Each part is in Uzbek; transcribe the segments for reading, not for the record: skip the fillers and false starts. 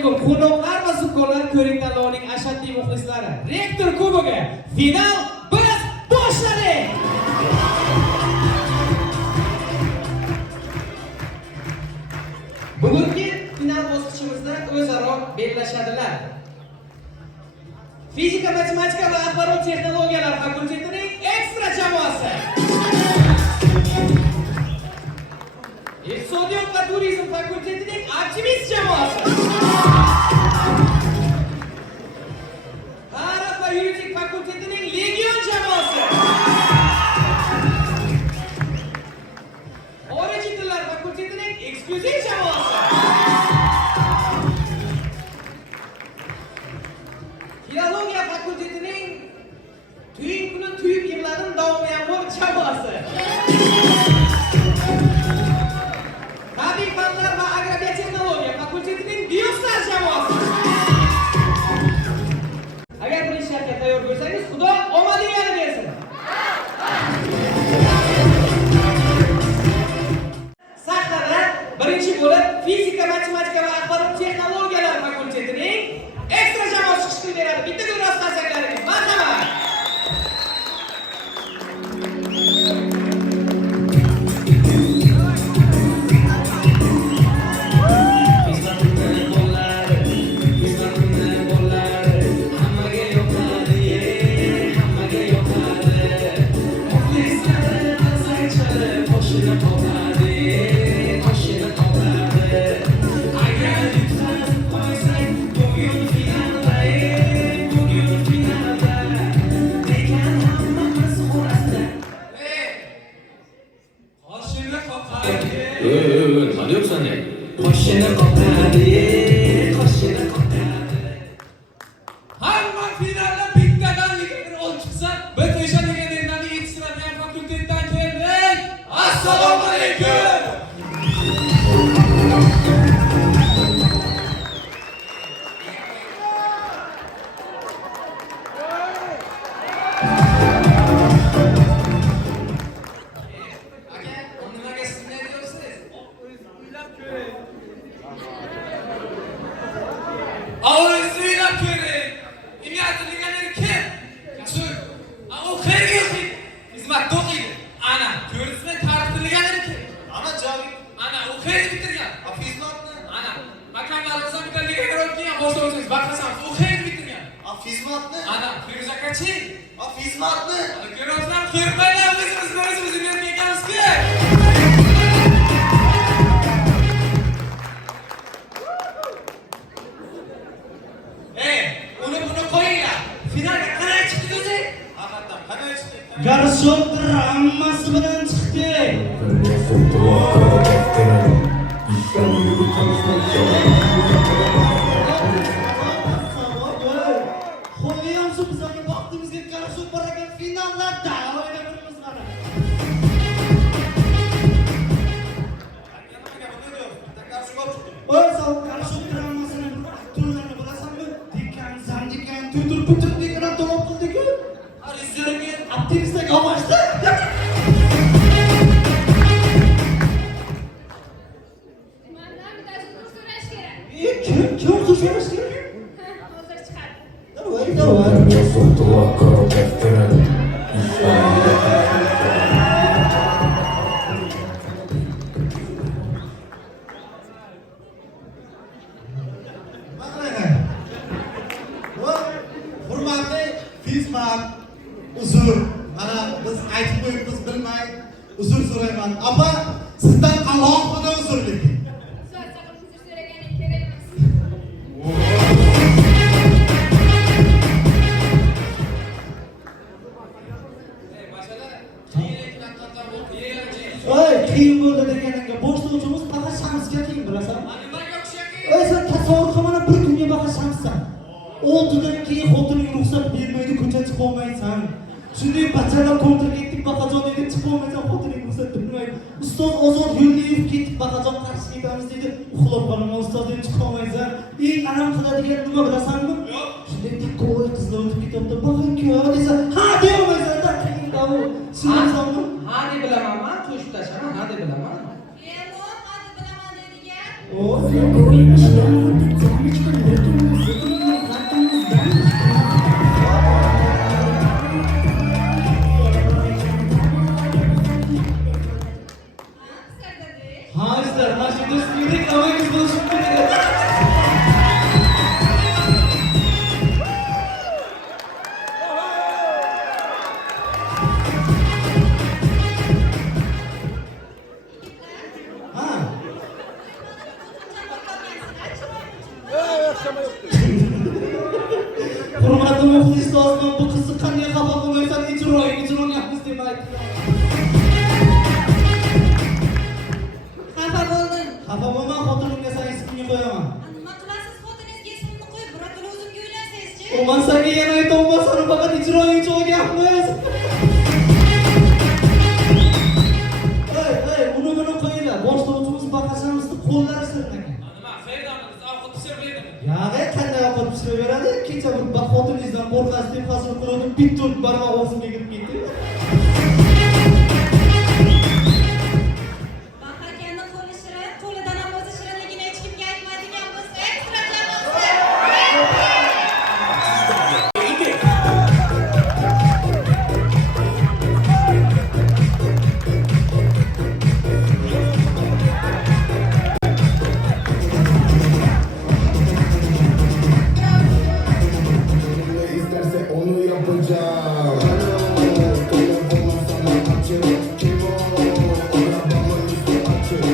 alaykum. Qo'noqlar va suqonlar ko'rik tanlovining ashaddiy muxlislari. Rektor kubogi final biz boshladik. Bugungi final bosqichimizda o'zaro bellashadilar. Fizika, matematika va axborot texnologiyalar fakultetining ekstra jamoasi. Iqtisodiyot va turizm fakultetining optimist jamoasi. Tarix va yuridik fakultetining legion jamoasi. Xorijiy tillar fakultetining eksklyuziv jamoasi. Filologiya fakultetining tuying kuni tuyib yig'ladim davomiyamor jamoasi. Tabiiy fanlar va agrobiotexnologiya fakultetining biostar jamoasi. Agar bu ishlarga tayyor bo'lsangiz, Xudo omadingizni bersin. Sahnada birinchi bo'lib fizika, matematika va axborot texnologiyalar fakultetining ekstra jamoasi chiqishni beradi. Bitta gulroz qarsaklaringiz. Marhamat. Hadi yoksa ne? Koşuna kopadi, koşuna kopadi. Hamma finalda bittadan ligadir ol chiqsa, biz o'sha ligalarni yetishtiradigan fakultetdan keldik. Assalomu alaykum. Garson drammasi bilan chiqdi. Xo'layamsiz bizlarga vaqtimizga qarashib barakat finallarda o'ynayveramiz mana. O'zim qarashib drammasini aktyorlarni bilasanmi? Dekan, zandikan, tutur-putur degan to'lib qildik-ku. Arizlarga optimistga olmashdi. Kim so'rash kerak? Hozir chiqadi. Davay. Hurmatli Fizmat, uzr. Mana biz aytib qo'yibmiz bilmay, uzr so'rayman. Apa, sizdan alohida uzrlik. So'z chaqib uzr so'raganing kerak emas. Voy, qiyin bo'ldi deganingga boshlovchimiz faqat shamsga qiyin bilasan. Ey sen tasavvur qil, mana bir kunga faqat shamssan. 6dan keyin xotining ruxsat bermaydi, ko'cha chiqa olmaysan. Shunday bachalar kontrakt etdik, baqajon dedi, chiqa olmaysan, xotining ruxsat bermaydi. Ustoz Ozod Yo'ldayev ketib, baqajon qarshi ketamiz dedi. Uxlab qolaman, ustoz deb chiqa olmaysan. Eng alam qiladigan nima bilasanmi? Yo'q. Shunday tikko'y qizlar o'tib ketyapti. Baqin-ku desa, ha deya olmaysan, da qiyin davu. Tushunsanmi? Ha deb bilaman, qo'shib tashlaman, ha deb bilaman. Yo'q, hozir bilaman deydigan. Ha sizlar, mana shu do'stlik reklamangiz bo'lishi kerak. Ha. Hurmatli muxlislarimiz, bu qizni qanday xafa qilmaysan, ijroing yapmiz deb aytdi. Xafa bo'ldim. Xafa bo'lma, xotinimga san ismini qo'yaman. Nima qilasiz xotiningizga ismimni qo'yib, biroq o'zimga uylansangizchi? O man senga yana aytolmas, seni faqat ijroing uchun gapmiz. Ey, uni qo'yinglar. Boshlovchimiz baqashamizni qo'llari sirnagan. Nima, qayerdamiz? Ovqat pishirib berdimi? Ya'ni qanday ovqat pishirib beradi? Kecha bir xotiningizdan qo'rqasiz deb hazil qildim, bitta barmoq og'zimga kirib ketdi. Baqakanni qo'li shirin, qo'lidan ham o'zi shirinligini hech kimga aytmaydigan bo'lsa, ekstra jamoasi. İsterse onu yapacağım. Telefonum sana açık. Kim o? Arabamın üstü açık.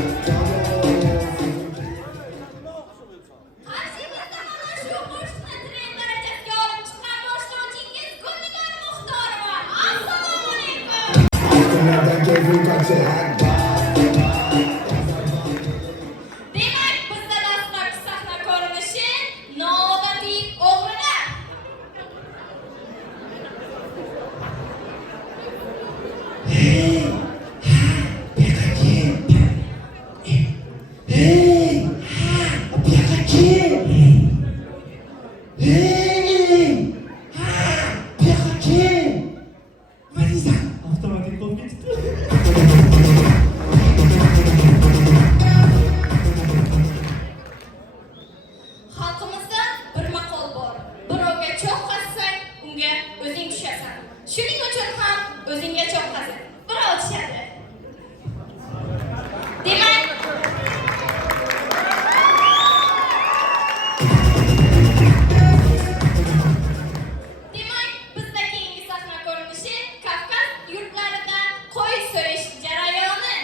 Qarshingizda mana shu qo'shiqni tren darajasiga olib chiqqan boshlovchingiz Gulnigor Muxtorova. Assalomu alaykum. Nereden gözün kaçık? Demak, bizda dastlabki sahna ko'rinishi noodatiy o'g'rilar. Avtomatik bo'lib ketdi. Xalqimizda bir maqol bor. Birovga cho'q qassang, unga o'zing tushasan. Shuning uchun ham o'zingga cho'q qasang, birov tushadi. Demak, bizda keyingi sahna ko'rinishi Kavkaz yurtlarida qo'y so'yish jarayoni.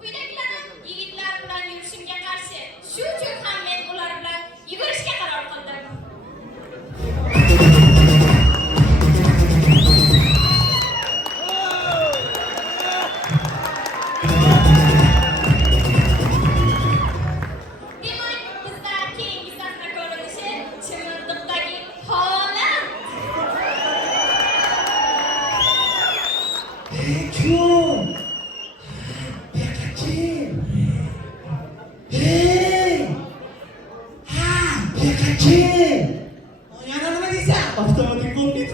Uydagilarim yigitlar bilan yurishimga qarshi. Shu uchun ham men ular bilan yugurishga qaror qildim. Demak, bizda keyingi sahna ko'rinishi Chimildiqdagi holat. Yana nima deysan? Avtomatik bo'lib ketdi.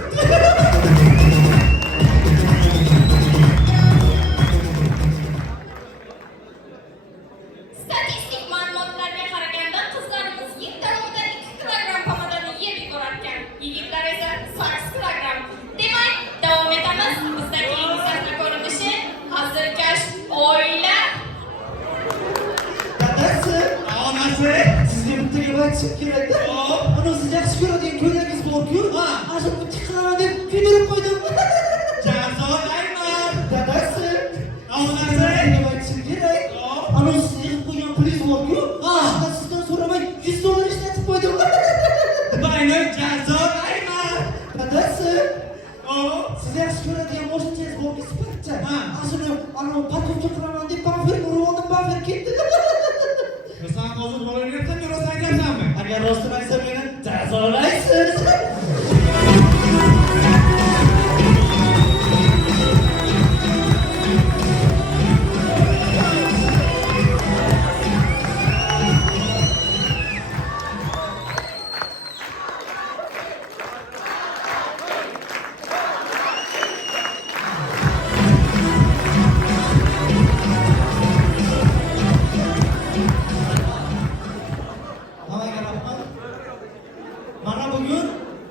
Statistik ma'lumotlarga qaraganda qizlarimiz yil davomida 2 kilogramm pomadani yeb yuborarkan, yigitlar esa 8 kilogramm. Demak, davom etamiz. Bizda keyingi sahna ko'rinishi hazilkash oila. Dadasi, onasi, sizga bitta gap aytishim kerak-da. Ana siz yaxshi ko'radigan ko'ylagingiz bor-ku. Ana shu bitta qilaman deb kuydirib qo'ydim. Jazolayman. Dadasi, onasi, gap aytishim kerak. Ana siz yig'ib qo'ygan pulingiz bor-ku. Shunda sizdan so'ramay $100 ishlatib qo'ydim. Bayni jazolayman. Dadasi, siz yaxshi ko'radigan mashinangiz bor-ku, Sparkcha. Ashuni ana parkovka qilaman deb bamper urib oldim, bamper ketdi. Sen hozir bolalarga rost aytyapsanmi? Agar rostini aytsam meni jazolaysiz.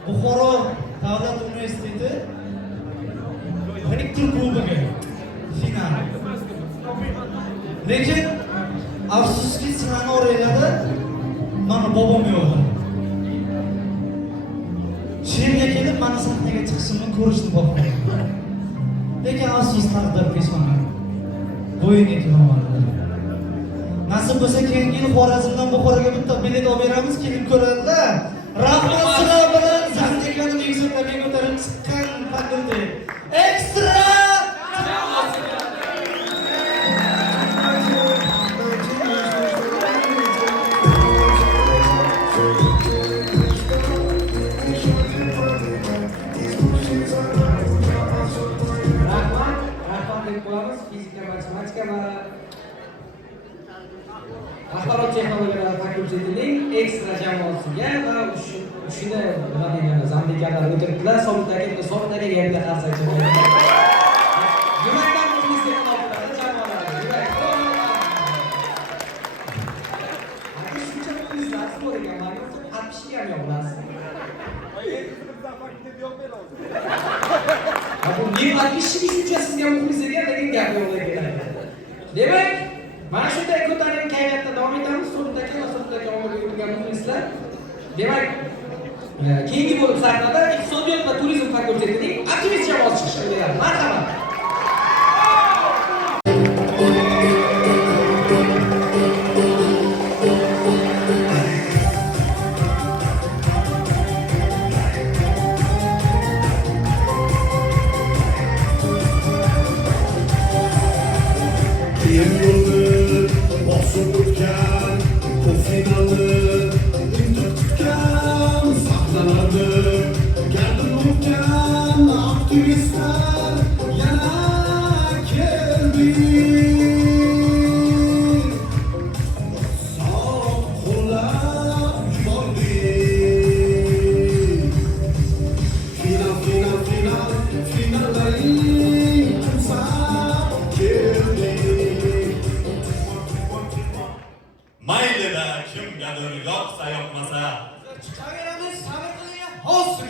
Buxoro davlat universiteti rektor klubiga final. Lekin afsuski sinani o'raylarda mana bobom yo'q. She'rga kelib mana sahnaga chiqishimni ko'rishni xohladim. Lekin afsus taqdir peshona. Bo'yinga kelolmadi. Nasib bo'lsa keyingi yil Xorazmdan Buxoroga bitta bilet olib beramiz, kelib ko'radilar. Rahmat sizlar bilan Zanjirkani yuksaklaga ko'tarib chiqqan fakultet. Ekstra! Rahmat deb qo'yamiz fizika, matematika va axborot texnologiyalari fakultetining ekstra jamoasiga va shuni nima degani zamdekanlar o'tiribdilar. Sobit akaga yerda qarsak chiqadi. Yumakdan muxlislar oldilar jamoalarga. Yumak. Aka shuncha muxlislar bor ekan, mana 60 ga ham yo'qlasiz. Bu nima ishimiz uchun sizga muxlis ekan, lekin gap yo'q ekan. Demak, mana shunday ko'tarinki kayfiyatda davom etamiz. So'rdagi omilga yurgan muxlislar. Demak, keyingi bo'lib sahnada iqtisodiyot va turizm fakultetining aktivist jamoasi chiqishi kerak. Marhamat. Yıldır basıp ötken o finalı tutken saklanadım. Geldim yokken aktivistler yana geldi. Sağ kollar yuvardı. Finalayım sağ geldi. Maylida kimgadir yoqsa yoqmasa Chiqaveramiz, sabr qiling. Hozir.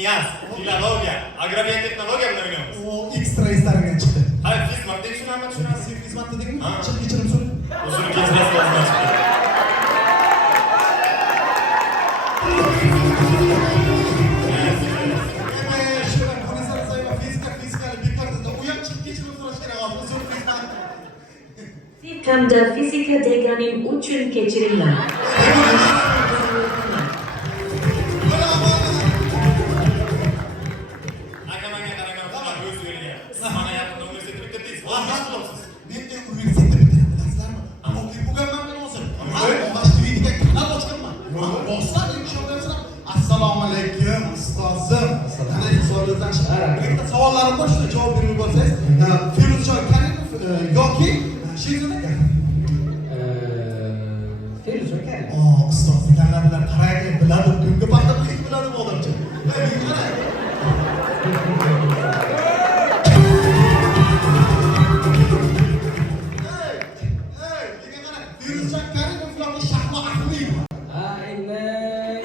NIAS, filologiya, agrobiya texnologiya bilan o'ynaymiz. O ekstra eslarga chiqdi. Hali xizmat deb tushunamizmi? Sen xizmat dedingmi? Ha. Chiq kechirim so'ra. Uzr kechirasiz o'zim chiqdi. Hamda fizika deganing uchun kechiringlar. Aka menga qaranglar, ular o'z yo'liga. Siz mana yaqinda universitetni bitirdingiz. Voy, nima qilasiz? Men de universitetda bitirdim, bilasizlarmi? O'qib bo'lganman o'zim. Bosh TV'ga kanal ochganman. Boshlar ishonmayapsizlar. Assalomu alaykum, ustozim. Qanday savollardan chiqadi? Bitta savollarim bor, shuna javob berib bo'lsangiz. Firuzjon Karimov yoki Sherzod aka. Firuzjon Karimov. Ustozni tanladilar. Qarang, biladi, kunga paxta qilishni biladi bu odamcha. Menga qarang. Firuzjon Karimov yoki Shahlo Ahmedov. Aynan.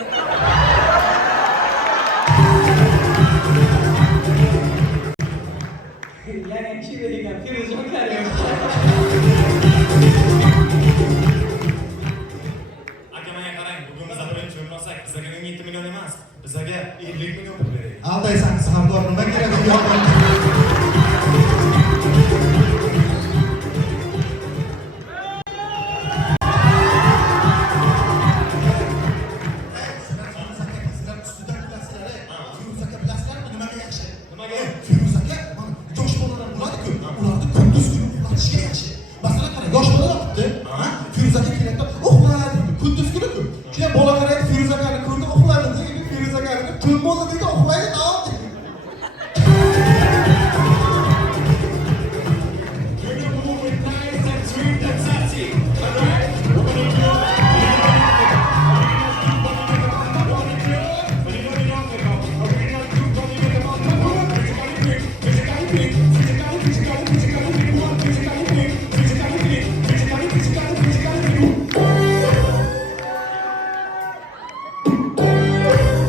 Yana kishi bergan Firuzjon Karimov. Aka menga qarang, bugun biz birinchi o'rin olsak, bizga 17 million emas, bizga 50 million pul beradi. Aldaysan, sardor nima kerak bu yoqda?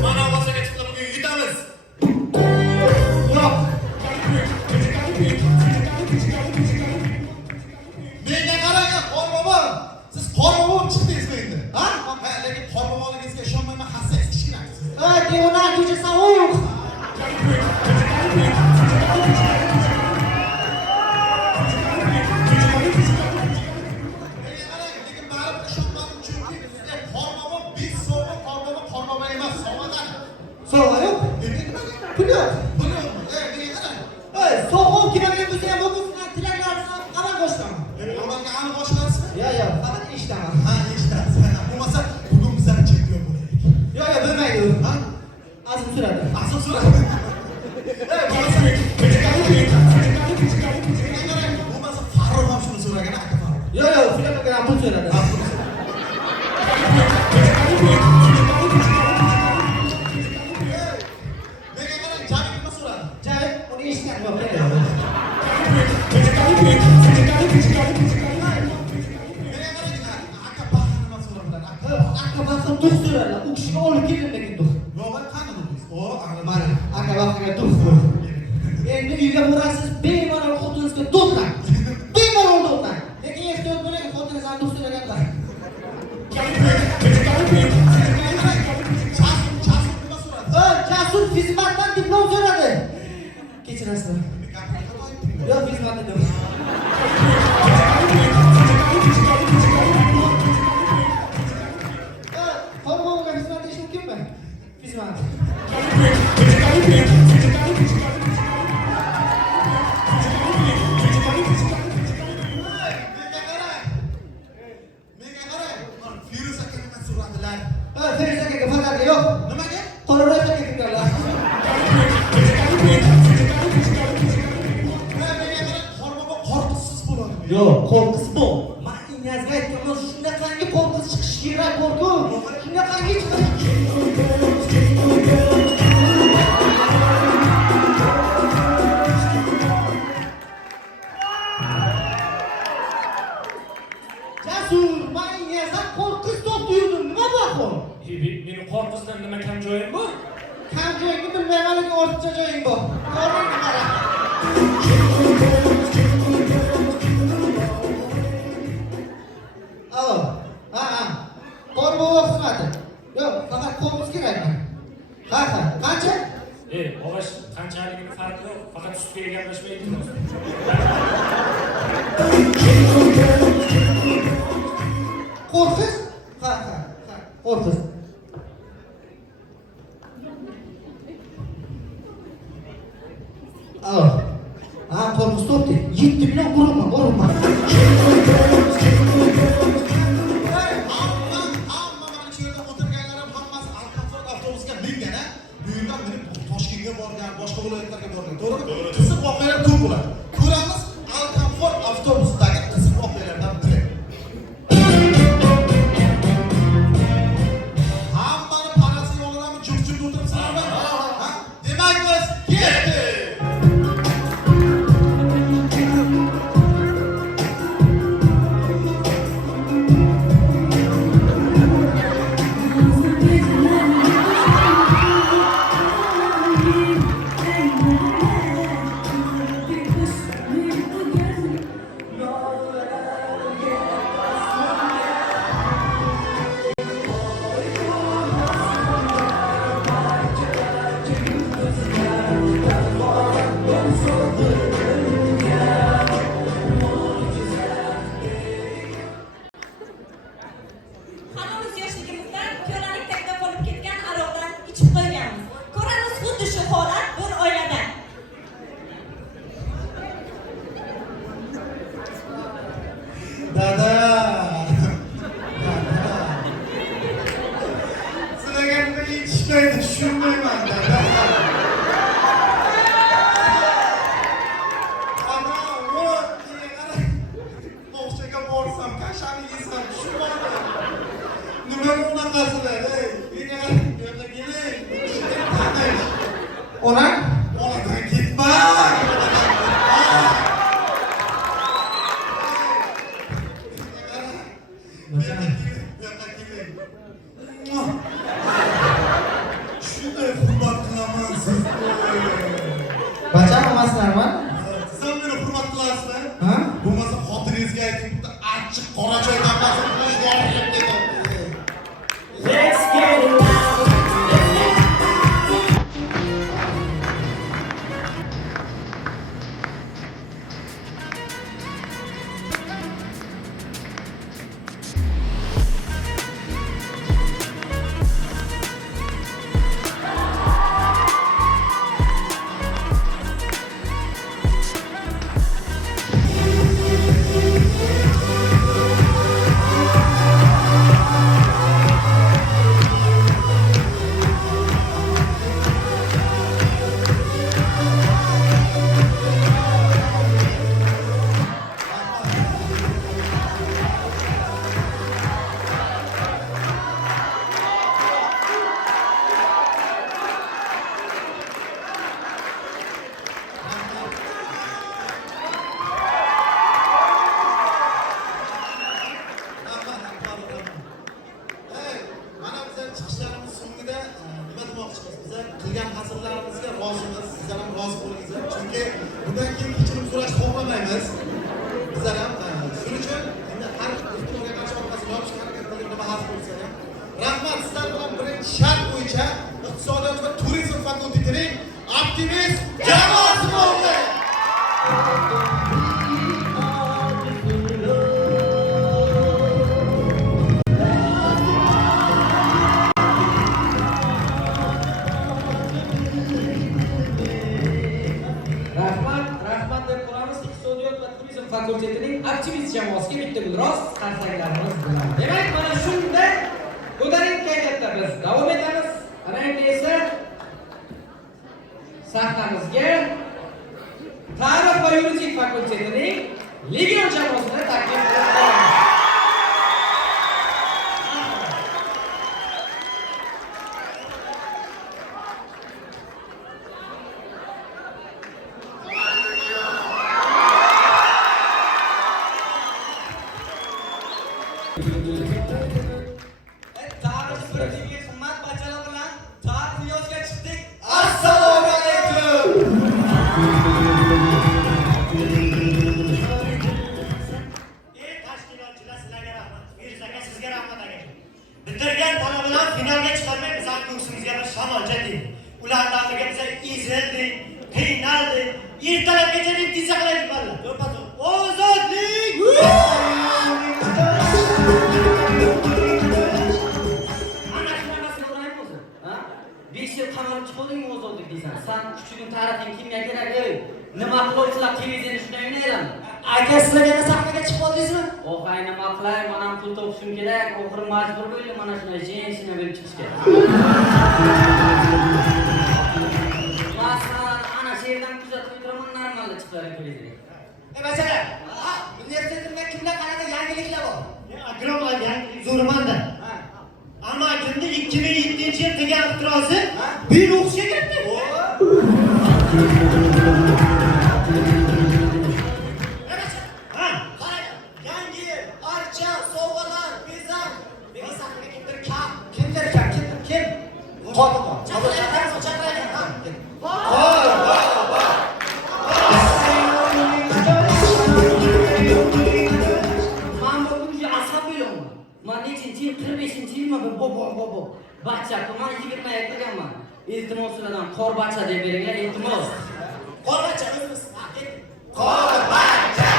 Mana boshqa chiqdi bugun yutamiz. Menga qarang, qorbobo. Siz qorbobo bo'lib chiqdingizmi endi? Ha? Lekin qorboboligingizga ishonmayman, hassangiz kichkinasiz. Leonardo Saúl. Menga qarang, lekin baribir ishonmadim chunki qorbobo biz sovg'a, qorbobo qorbobo emas, sovg'adan. Sovg'a yo'q. Pul yo'q. Menga qarang. Sovg'a kerakli bo'lsa ham bu tilaklaringizni amalga oshiraman. Amalga aniq oshiramizmi? Yo'q, faqat eshitaman. Ha, eshitasiz. Bo'lmasa bugun bizlar chempion bo'laylik. Yo'q, bo'lmaydi u. Ha? Azim suradi. Asl so'radi. Bo'lmasa bo'lmasa Farruh ham shuni so'ragan, aka Farruh. Yo'q, filmga pul so'radi. Menga qarang, Jamil nima so'radi? Javed uni eshitgan yo'q. Menga qarang, aka Bahar nima so'radilar? Aka bakım duh so'radilar. U kishiga olib keldim lekin duh. Yo'q, qani dedingiz? Mana aka bakıga duh. Endi uyga borasiz, bemalol xotiningizga do'stlar. Bemalol do'stlar. Lekin ehtiyot bo'ling, xotiningizdan duh so'raganlar. Nima so'radi? Jasur xizmatdan diplom so'radi. Kechirasizlar. Yo'q, xizmat dedim. Qorboboga xizmat qilish mumkinmi? Xizmat. Menga qarang. Firuz aka nima so'radilar? Feris akaga fatarga yo'q. Nimaga? Qoraroy akaga kirganlar. Menga qarang, qorbobo qorqisiz bo'ladimi? Yo'q, qo'rqis bu. Men Inyazga aytganman, shunaqangi qo'rqis chiqishi kerak borku. Shunaqangi chiqishi. Jasur, men Inyazga qo'rqis to'p yurdim. Nima bu? Meni qorqisdan nima kam joyim bor? Kam joyingni bilmayman. yo'q, faqat ustiga gaplashmay iltimos. Qo'rqiz? Ha, qo'rqiz. Qo'rqiz to'pdi. 7 bilan urinma. Hamma mana shu yerda o'tirganlarim hammasi Alkafort avtobusiga mingan, a? Bu yerdan minib Toshkentga borgan, boshqa viloyatlarga borgan. To'g'rimi? Qiziq voqealar ko'p bo'ladi. Ko'ramiz Alkafort avtobusidagi qiziq voqealardan biri. Hammani panasi yonidami jup-jup o'tiribsizlarmi? Ha? Demak biz ketdik. Hammamiz yoshligimizda ko'lanik tagida qolib ketgan aroqdan ichib qo'yganmiz. Ko'ramiz xuddi shu holat bir oilada. Dada. Sizlarga nima yetishmaydi tushunmayman dada. Ana, voy, qara. Bog'chaga borsam, kashani yesam tushunmayman. Nima bunaqasilar, ey? Menga qara, bu yerga keling. Ishga tanish. Ona? Onadan ketma. Shunday hurmat qilaman sizni. Bacham emaslarmi? Siz ham meni hurmat qilasizmi? Ha? Bo'lmasa xotiringizga ayting, bitta achchiq qora choy damlasini qo'shib olib dedim. Let's get it loud. Qilgan hasillarimizga rozimiz, sizlar ham rozi bo'lingizlar. Chunki bundan keyin kechirim so'rashni xohlamaymiz. Bizlar ham shuning uchun endi har ehtimolga qarshi orqasini yopishga harakat qilib nima xavf bo'lsa ham. Rahmat, sizlar bilan birinchi shart bo'yicha iqtisodiyot va turizm fakultetining optimist jamoasi bo'ldi. Rahmat deb qolamiz iqtisodiyot va turizm fakultetining optimist jamoasiga bitta gulroz qarsaklarimiz bilan. Demak, mana shunday ko'tarinki kayfiyatda biz davom etamiz. Ana endi esa sahnamizga tarix va yuridik fakultetining legion jamoasini taklif qilamiz. Tarix bilimidagi qimmat bachalar bilan tarix yozga chiqdik. Assalomu alaykum. Tashqi ertalabgacha repetitsiya qilaylik bolalar. Ozodlik! Ana shunaqasini uraymi o'zi? Ha? 5 yil qamalib chiqdingmi ozodlik deysan? San kuchugim tarixing kimga kerak? Ey, nima qiluvchilar televizorni shunday o'ynaydi? Aka sizlar yana sahnaga chiqib oldingizmi? Oxay nima qilay, mana pul topishim kerak, oxiri majbur bo'ldim mana shunday jenshina bo'lib chiqishga. Masalan, ana shu yerdan kuzatib o'tiraman, normalda chiqarar televizor. Masalan, universitetimda kimlar qanaqa yangiliklar bor? Akrom yangilik zo'rimanda. Ammo kimni 2007-yil qilgan ixtirosi bir o'qishga kiribdi. Yangi yil, archa, sovg'alar, bezak. Bezakni kimdir kam? Kimdir kam? Kim? Qo'rqma. Man nechinchi yil 45-yilmi bobo. Bacha, man 20 ga kirganman. Iltimos sizlardan qorbacha deb beringlar, iltimos. Qorbacha o'zimiz. Qorbacha.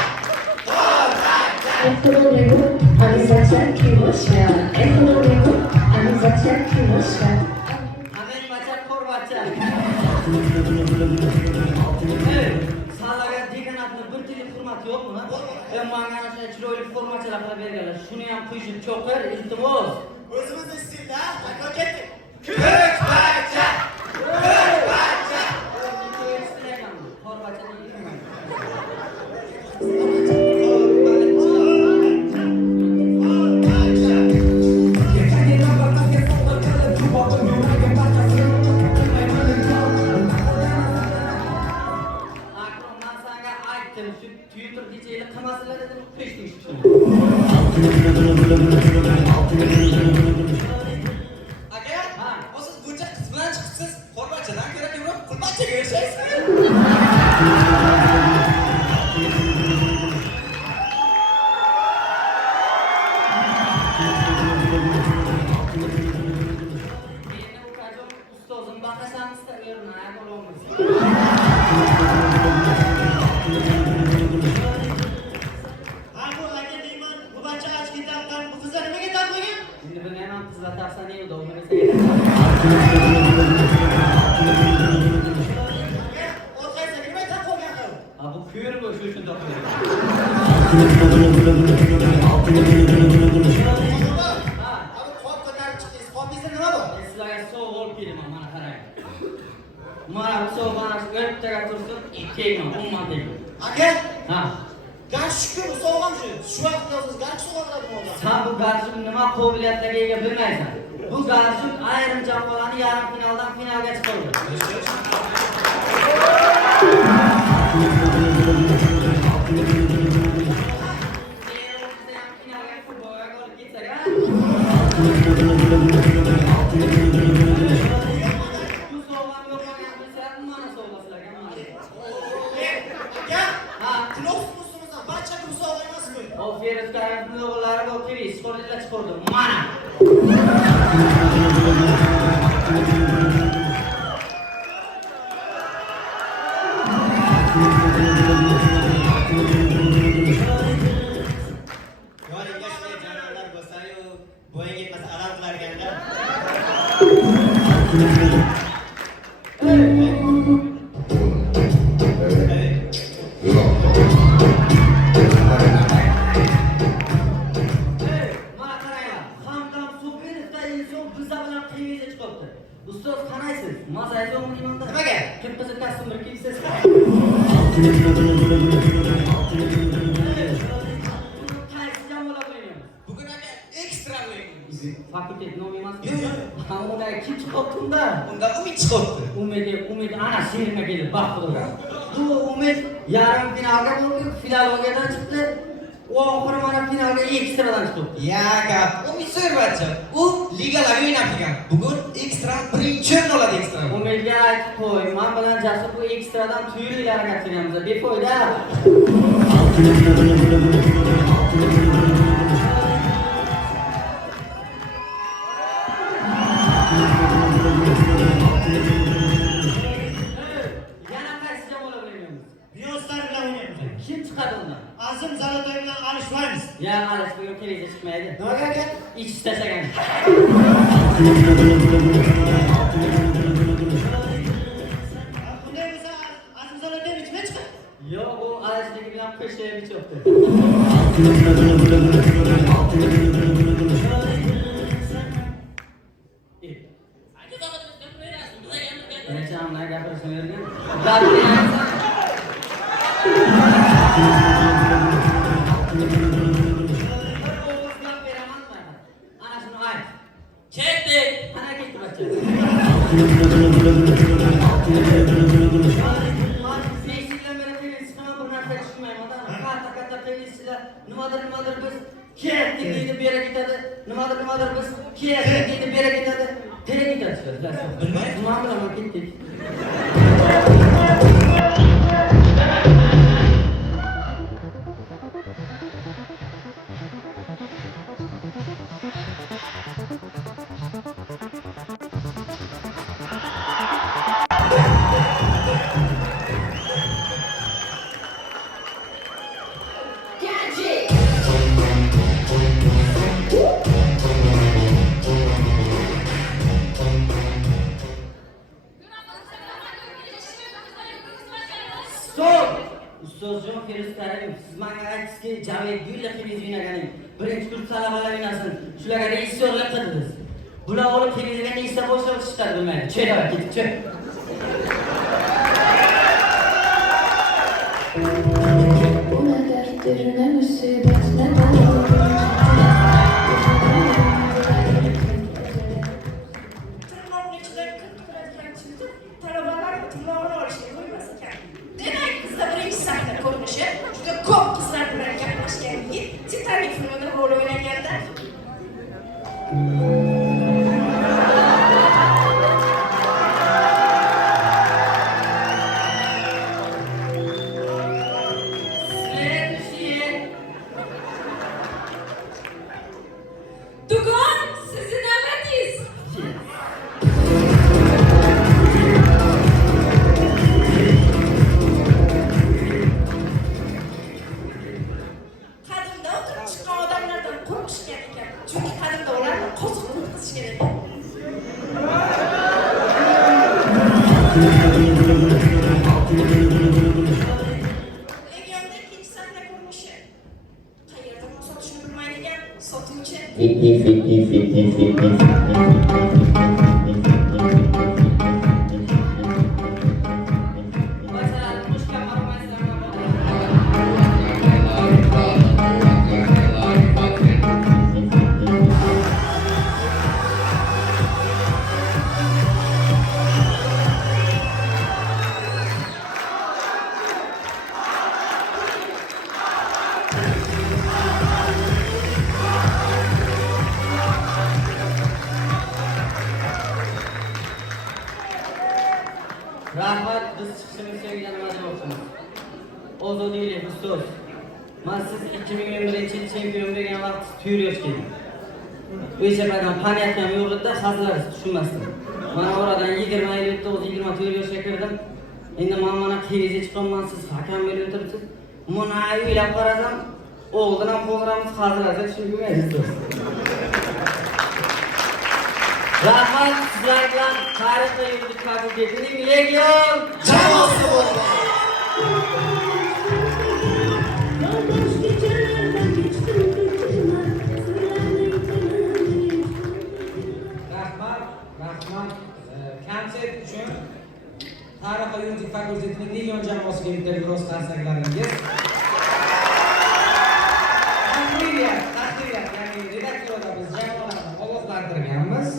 Ekonomiku organizacja Kimoshka. Ekonomiku organizacja Kimoshka. Amen bacha, qorbacha. Hey, salaga deganatni bir tili hurmat yo'qmi? Menga ana shunday chiroyli formachalar qilib berganlar. Shuni ham quyishib cho'qir, iltimos. O'zimizni stilda aka ketdik. Qorbacha. Twitter DJ'lik qilmasalar dedim, qilishdik shu. Aka, siz buncha qiz bilan chiqibsiz. Qorbachadan ko'ra ko'proq qulbachaga yashaysiz. Meni ukajim ustozim baqasam istavermay bo'lamiz. Şimdi ben hemen kızlatarsan iyi oldu, onu mesela bu kuyur mu şu da kuyur? Sizlerge soğuk ol pirim ama bana karayın. Mara soğuk bana ölüp de katırsın, ikeyim ama umman değil. Aka, Ha. gar shukr so'g'am shu vaqtda siz gar so'g'adim o'zi. Sen bu garjun nima qobiliyatlarga ega bilmaysan. Bu garjun ayrim jamoalarni yarim finaldan finalga chiqardi. O Feruz Karim'in oğulları bu kiri sporcular çıkardı. Mana! Yo'lingga shunday janolar bo'lsa-yu, bo'yinga yetmasa adam qilarganda. Ustoz qanaysiz? Mazaysiz o'g'limda. Nimaga? Kim qiziqasiz bir kimsiz? Qaysi jamoalar o'ynaymiz? Bugun aka ekstra o'yinimiz. Fakultet nomi emasmi? Yo'q, yo'q. Ha, unda kim chiqibdi-unda? Unda Umid chiqibdi. Umid ana sherga keldi, baxtliga. Bu Umid yarim finalga bo'ldi, finalga chiqdi. O oxiri mana finalga ekstradan chiqdi. Ya gap, Umid So'rbachi. U ligalar o'ynab kelgan. Bugun ekstra birinchi o'rin oladi ekstra. Umidga aytib qo'y, men bilan Jasur bu ekstradan tuyulilar harakat qilganmiz. Befoyda. Yana qaysi jamoalar bilan o'ynaymiz? Kim chiqadi undan? Azim Zalotoy bilan alishmaymiz. Ya Alex bugun televizor chiqmaydi. Nimaga aka? İç tashlagan. Bunday bo'lsa Azim Zalotoy ichma chiqadi. Yo'q, u Alexniki bilan qo'shib ichibdi. Necha gapirishni o'rgan. Ana shuni ayt. Ketdik. Ana ketdi bacha. Nimadir biz ketdik deydi bir yere gitadi. Nimadir biz ketdik deydi bir yere gitadi. Nereye gidadi? Bilmayman. Nima bilan ketdik? Ustozjon Firuzkarim, siz menga aytdingizki, Javed Gulli televizor o'ynaganing, birinchi kurs talabalar o'ynasin, shularga rejissyorlik qildingiz. Bular olib televizorga nechta boshqa ishlar bilmaydi. Cho'yda ketib, cho'y. Ularga musibat neden Tırnağın içinde kırk kırarken çıktı. Talabalar tırnağını oluşturuyor. Koymasın kendini. Demek kızlar birinci sahne koymuşu. Juda ko'p qizlar bilan gaplashgan yigit Titanic filmida rol o'ynaganda. Tugon, sizin navbatingiz. Qadimda o'tirib chiqqan odamlardan qo'rqishgan ekan. Chunki qadimda ularni qo'ziq o'tkazishgan ekan. Legionda ikkinchi sahna ko'rinishi. Qayerda uni sotishni bilmaydigan sotuvchi. Masalan, qo'shgan ma'lumotlarni rahmat, biz chiqishimiz so'ngiga nima demoqchimiz? Ozodiylik ustoz. Men siz 2021-yil chempion bo'lgan vaqt to'rt yoshga edim. O'sha paytdan paniyatdan yo'g'ida hazillar tushunmasdim. Mana oradan 29-24 yoshga kirdim. Endi men mana televizorga chiqaman, siz hakam bo'lib o'tiribsiz. Mana o'ylab qarasam, o'g'lim ham qo'zg'aramiz hazillarga tushunmaysiz. Rahmat, sizlar bilan tarix va yuridik fakultetining Legion jamoasi bo'ldi. Rahmat. Konsert uchun tarix va yuridik fakultetining Legion jamoasiga bitta biroz qarsaklaringiz. Tahririyat, ya'ni redaktorlar biz jamoalarni ogohlantirganmiz.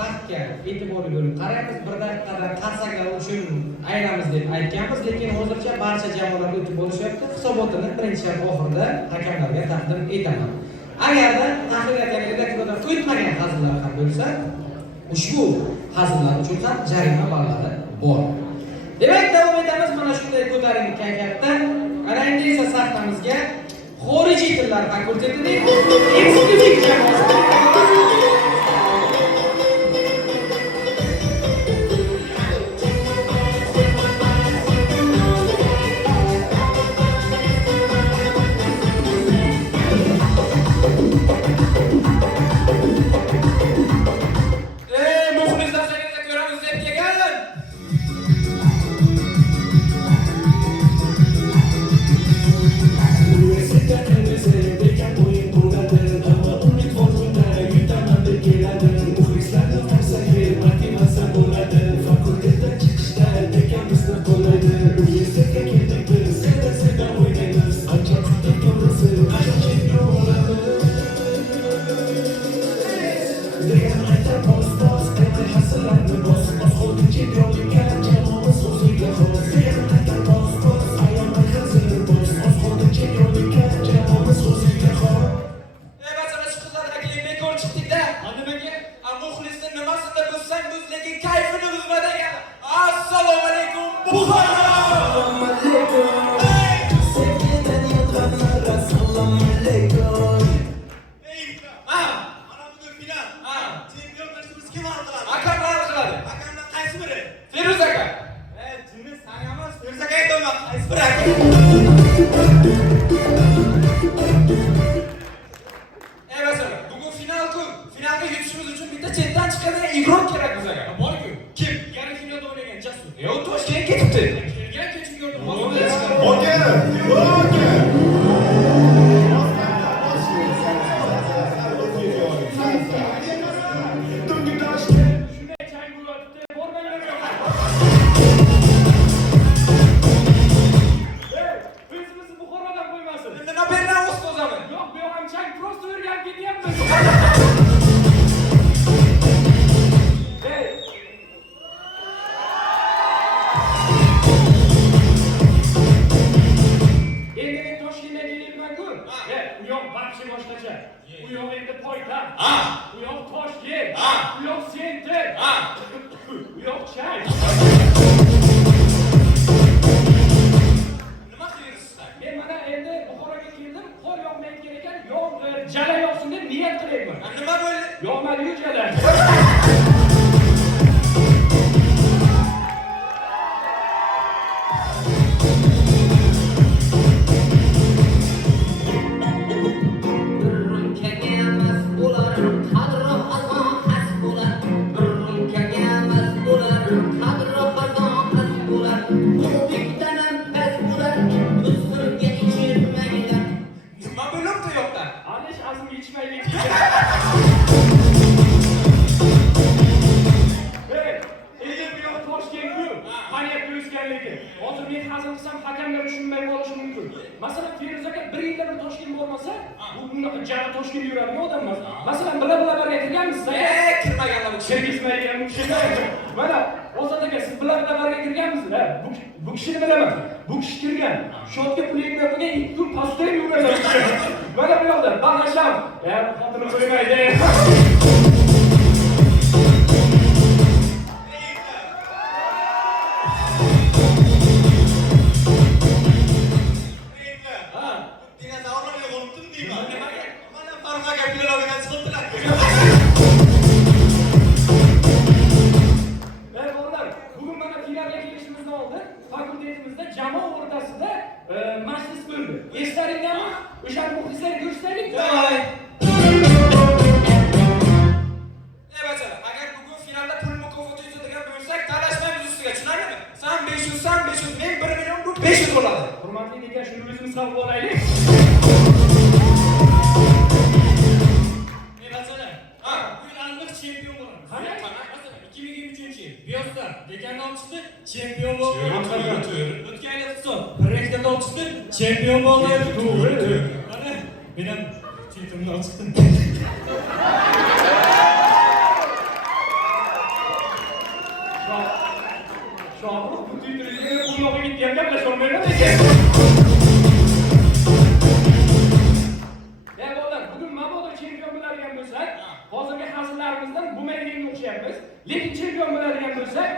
Vaqtga e'tiborli bo'lib qaraymiz, bir daqiqadan qarsaklar uchun ayiramiz deb aytganmiz, lekin hozircha barcha jamoalar o'tib bo'lishyapti. Hisobotini birinchi yarm oxirida hakamlarga taqdim etaman. Agarda tahririyat redaktorlar o'tmagan hazillar ham bo'lsa, ushbu hazillar uchun ham jarima ballari bor. Demak, davom etamiz mana shunday ko'tarinki kayfiyatdan. Ana endi esa sahtamizga xorijiy tillar fakultetining eksklyuziv jamoasi Masalan, bugun final kun. Finalga yetishimiz uchun bitta chetdan chiqadigan igrok kerak bizga. Bor-ku. Kim? Yarim finalda o'ynagan Jasur. U Toshkentga ketibdi. Kelgan kechib ko'rdim. U yoq endi poytaxt. U yoq Toshkent. U yoq Senter. U yoq Chay. Nima qilyapsizlar? Men mana endi Buxoroga keldim, qor yog'mayotgan ekan, jala yog'sin deb niyat qilyapman. Nima bo'ldi? Yog'madi-yu jala. Nima bo'libdi yoqda? Anish azm yetishmaylik. Endi bu yoq Toshkent-ku, qaniyatga o'sganligi. Hozir men hazil qilsam hakamlar tushunmay qolishi mumkin. Masalan, Feruz aka bir yilda bir Toshkent bormasa, u bunaqa jala Toshkentga yuradigan odam emas. Masalan, bila-bila barga kirganmisiz aka? Kirmaganlar bu kishi. Kirgizmaygan bu kishi. Mana, Ozod aka, siz bila-bila barga kirganmisiz? Bu kishini bilaman. Bu kishi kirgan. Shotga pul yetmay bo'lgan 2 kun pastdan yuradi. Mana bu yoqda bag'asham. Xotini qo'ymaydi. Dinozavrlarga qo'rqdim deyman. Mana Farruh aka piyodaga chiqibdilar. Bolalar, bugun mana finalga kelishimizdan oldin fakultetimizda jamoa o'rtasida majlis bo'ldi. Eslaringizmi? O'sha muxlislarga ko'rsataylik. Voy. Masalan, agar bugun finalda pul mukofoti yutadigan bo'lsak, talashmaymiz ustiga, tushunarlimi? Sen 500, sen 500, men 1 million, bu 500 bo'ladi. Hurmatli degan shuni o'zimiz qabul olaylik. Masalan, bu yil aniq chempion bo'lamiz. Qanday? Masalan, 2023-yil Biyozda dekan olchisi chempion bo'ldi. O'tgan yil hisob rektor olchisi chempion bo'ldi. To'g'ri. Mana men ham chempionga chiqdim. Shohruh bu tuydirilgan qo'log'iga ketgan gaplasholmayman ekan. Bolalar, bugun mabodo chempion bo'ladigan bo'lsak, hozirgi hazillarimizdan bo'lmaydiganga o'xshayapmiz. Lekin chempion bo'ladigan bo'lsak,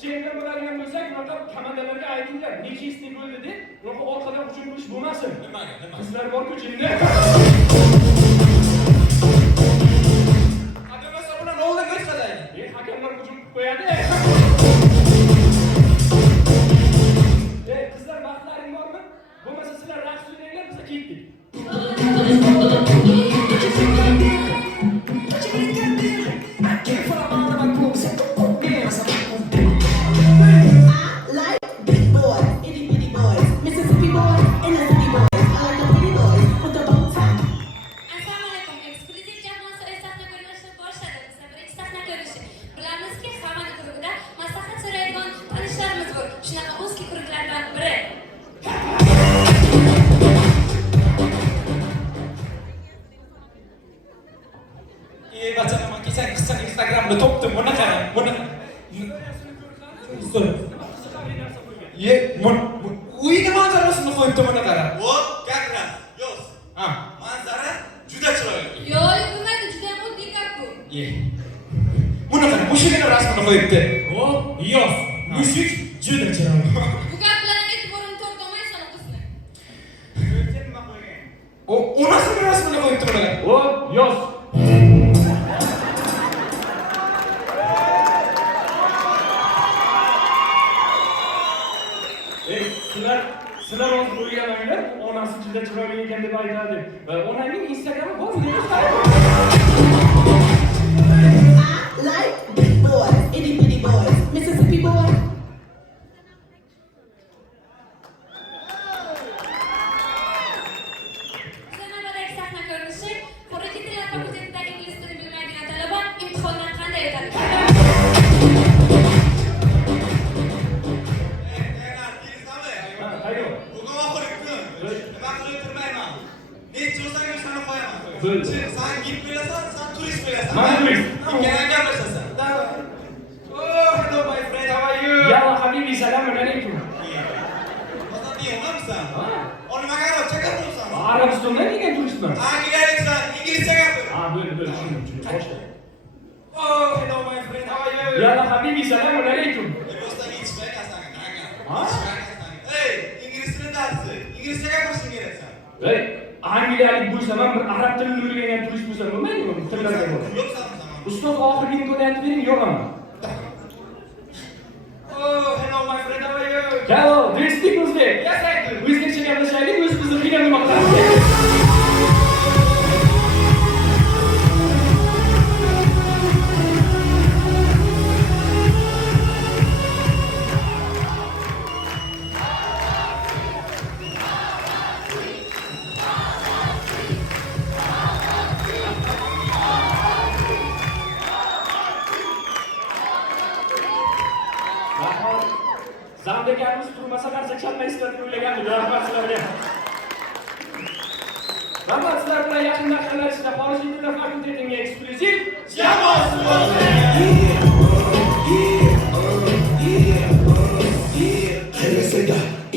chempion bo'ladigan bo'lsak, bunaqa komandalarga aytinglar, nechesini bo'ldi deb, bunaqa orqadan hujum qilish bo'lmasin. Nimaga? Qizlar bor-ku jinni. Adamlar buni noldan ko'rsataylik. Hakamlar hujum qilib qo'yadi. Qizlar vaqtlaring bormi? Bo'lmasa sizlar raqs o'ynanglar, biz ketdik. Assalomu alaykum. Eksklyuziv jamoa sahna ko'rinishi boshladi. Bizda birinchi sahna ko'rinishi. Bilamizki, hammaning klubida maslahat so'raydigan tanishlarimiz bor. Shunaqa узкий kruglardan biri. Bachana, man kesak qilsam Instagramda topdim. Buni qarang. Buni. Uyni manzarasini qo'yibdi, buni qarang. Вот как раз. Yo'q. Ha. Manzara juda chiroyli. Yo'q, bunday juda ham oddiy gap-ku. Buni qarang, mushugini rasmini qo'yibdi. Hop, yo'q. Mushuk juda chiroyli. Bu gap bilan e'tiborini tortolmaysan qizni. Onasini rasmini qo'yibdi buni qarang. O, yoz. o'ylamanglar, onasi juda chiroyli ekan deb aytadi. Onamning Instagrami bormi? Like big boys, itty bitty boys, Mississippi boys. Navbatdagi sahna ko'rinishi xorijiy tillar fakultetida ingliz tilini bilmaydigan talaba imtihondan qanday o'tadi? Haydo. Bugun oxirgi kun. Nima qilib turmayman. Necha o'zingga sana qo'yaman. Bo'ldi. Sen gip bilasan, sen turist bilasan. Men turist. Ikkalan gaplashasan. Oh, hello my friend, how are you? Yalla habibi, assalomu alaykum. Ozod yomamisan? Olmaga qarab chaqiribsan. Arabistondan kelgan turistman. Angliyaliksan, inglizcha gapir. Bo'ldi, tushundim. Boshla. Oh, hello my friend, how are you? Yalla habibi, assalomu alaykum. Do'stlar yetishmayapsan, Hey, ingliz tili darsi. Inglizcha gapirishing keraksan. Hey, angliyalik bo'lsam ham bir arab tilini o'rgangan turist bo'lsam bo'lmaydimi? Tillarga bo'ladi. Yo'qsan. Ustoz oxirgi imkoniyatni bering, yo'qman. Oh, hello my friend, how are you? Hello, do you speak Uzbek? Yes, I do. O'zbekcha gaplashaylik, o'zimizni qiynalmoqda. Zamdekanimiz turmasa qarsa chalmaysizlar deb o'ylagandim. Rahmat sizlarga. Rahmat sizlar bilan yaqin daqiqalar ichida xorijiy tillar fakultetining eksklyuziv jamoasi bo'ldi.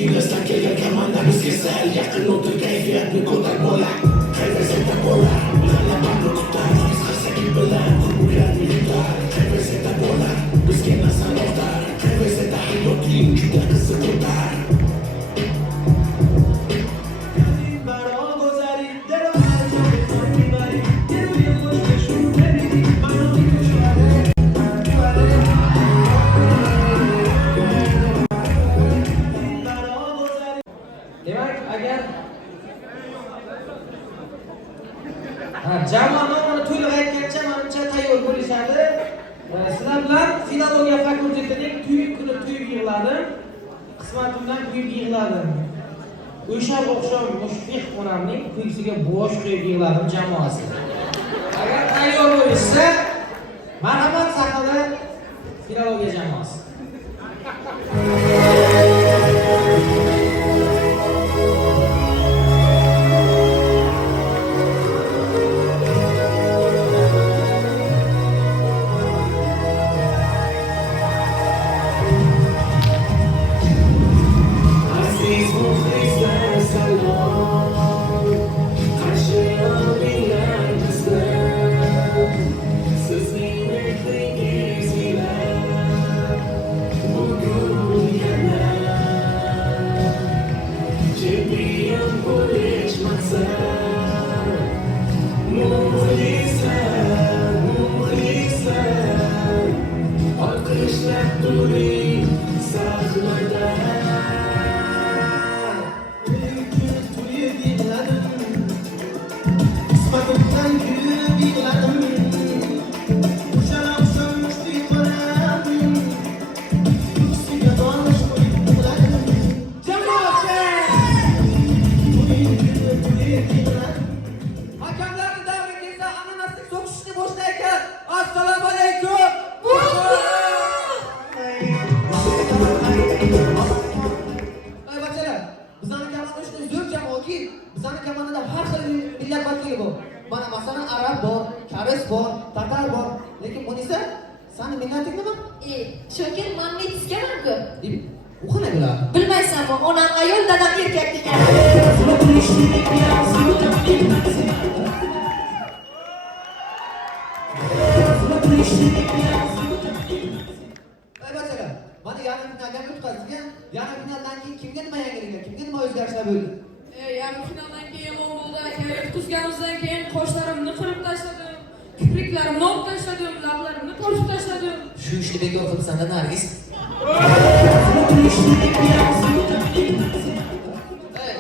Inglizdan kelgan komanda bizga sal yaqin o'tir kayfiyatni ko'tar bola. Representa bola, g'alabani tutar. Biz qarsaki bilan klublarni yutar. Representa bola, bizga nasan ortar. Representa hayoting juda qiziq o'tar. Demak, agar jamoa nomini to'liq aytgancha menimcha tayyor bo'lishadi. Sizlar bilan filologiya fakultetining to'y kuni to'yib yig'ladim. Qismatimdan to'yib yig'ladim. O'sha o'xsham mushfiq onamning kuysiga bosh qo'yib yig'ladim jamoasi. Agar tayyor bo'lishsa, marhamat sahnada filologiya jamoasi. Aziz muxlislar salom, qarshi olinglar bizlar, sizning mehringiz ila bugun yana chempion bo'lish maqsad. Muxlislar, olqishlab turing sahnada. Hakamlarni davringizni ananaslik so'kishni boshlaykan. Assalomu alaykum. Ay bachalar, bizning komanda shunday zo'r jamoaki, bizning komandada har xil millat vakili bor. Mana masalan arab bor, koreys bor, tatar bor. Lekin bunisi sani millating nima? Shokir, magnetizga-ku. U qanday bo'ladi? Bilmaysanmi? Onam ayol, dadam erkak degan. Ay bachalar, mana yarim finaldan o'tkazilgan. Yarim finaldan keyin kimga nima yangiliklar, kimga nima o'zgarishlar bo'ldi? Yarim finaldan keyin o'g'ilda kayf tuzganimizdan keyin qoshlarimni qirib tashladim. Kipriklarimni olib tashladim, lablarimni tortib tashladim. Shu ishni bekor qilibsan-da Nargis. Ey,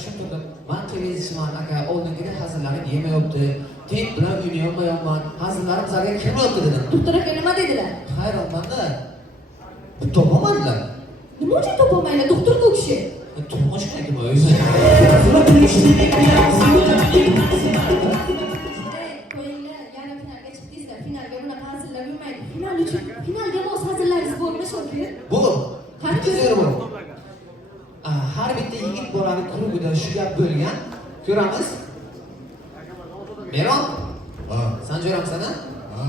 tushuntirdim. Men televizorchiman aka, oldingida hazillarni yemayapti. Tek bilan uyni olmayapman. Hazillar bizlarga kirmayapti dedim. Doktor aka nima dedilar? Hayronmanda. Topolmadilar. Nima uchun topolmaylar? Doktor-ku u kishi. Turmush kerakmi o'zi? Qo'yinglar, yarim finalga chiqdingizlar. Finalga bunaqa hazillar yurmaydi. Final uchun finalga mos hazillarimiz bo'lmi shoki? Bu. Qancha bu. Har bitta yigit bolani klubida shu gap bo'lgan. Ko'ramiz. Meron, Ha. sen jo'ramsan a? Ha.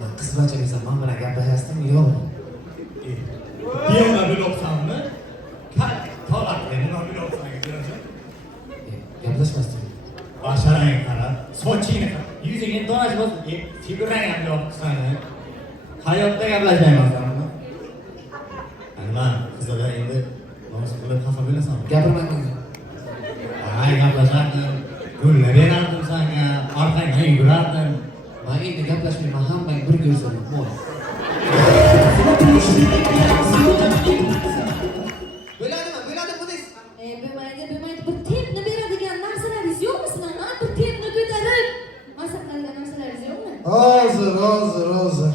Men qiz bachamisan, men bilan gaplashasizmi yo'q? Diyana bir olsanmi? Talak beni bir olsan gidiyorsun. Gaplashmasdim. Başarayın kara. Soçini kara. Yüzüne donaş bozuk. Figüren hem yok sana. Hayatta gaplaşmayamaz ama. Ana, kızlar endi namaz kılıp kafa böyle sana. Gapirmang. Ay gaplaşardın. Gullar yerardın sana. Arkayına yugurardın. Men endi gaplashmayman, hammang bir ko'rsin. Bo'ladimi bu deysiz? Bo'lmaydi. Bir tepni beradigan narsalaringiz yo'qmi sizlarni? Bir tepni ko'tarib maslahatlaydigan narsalaringiz yo'qmi? Hozir.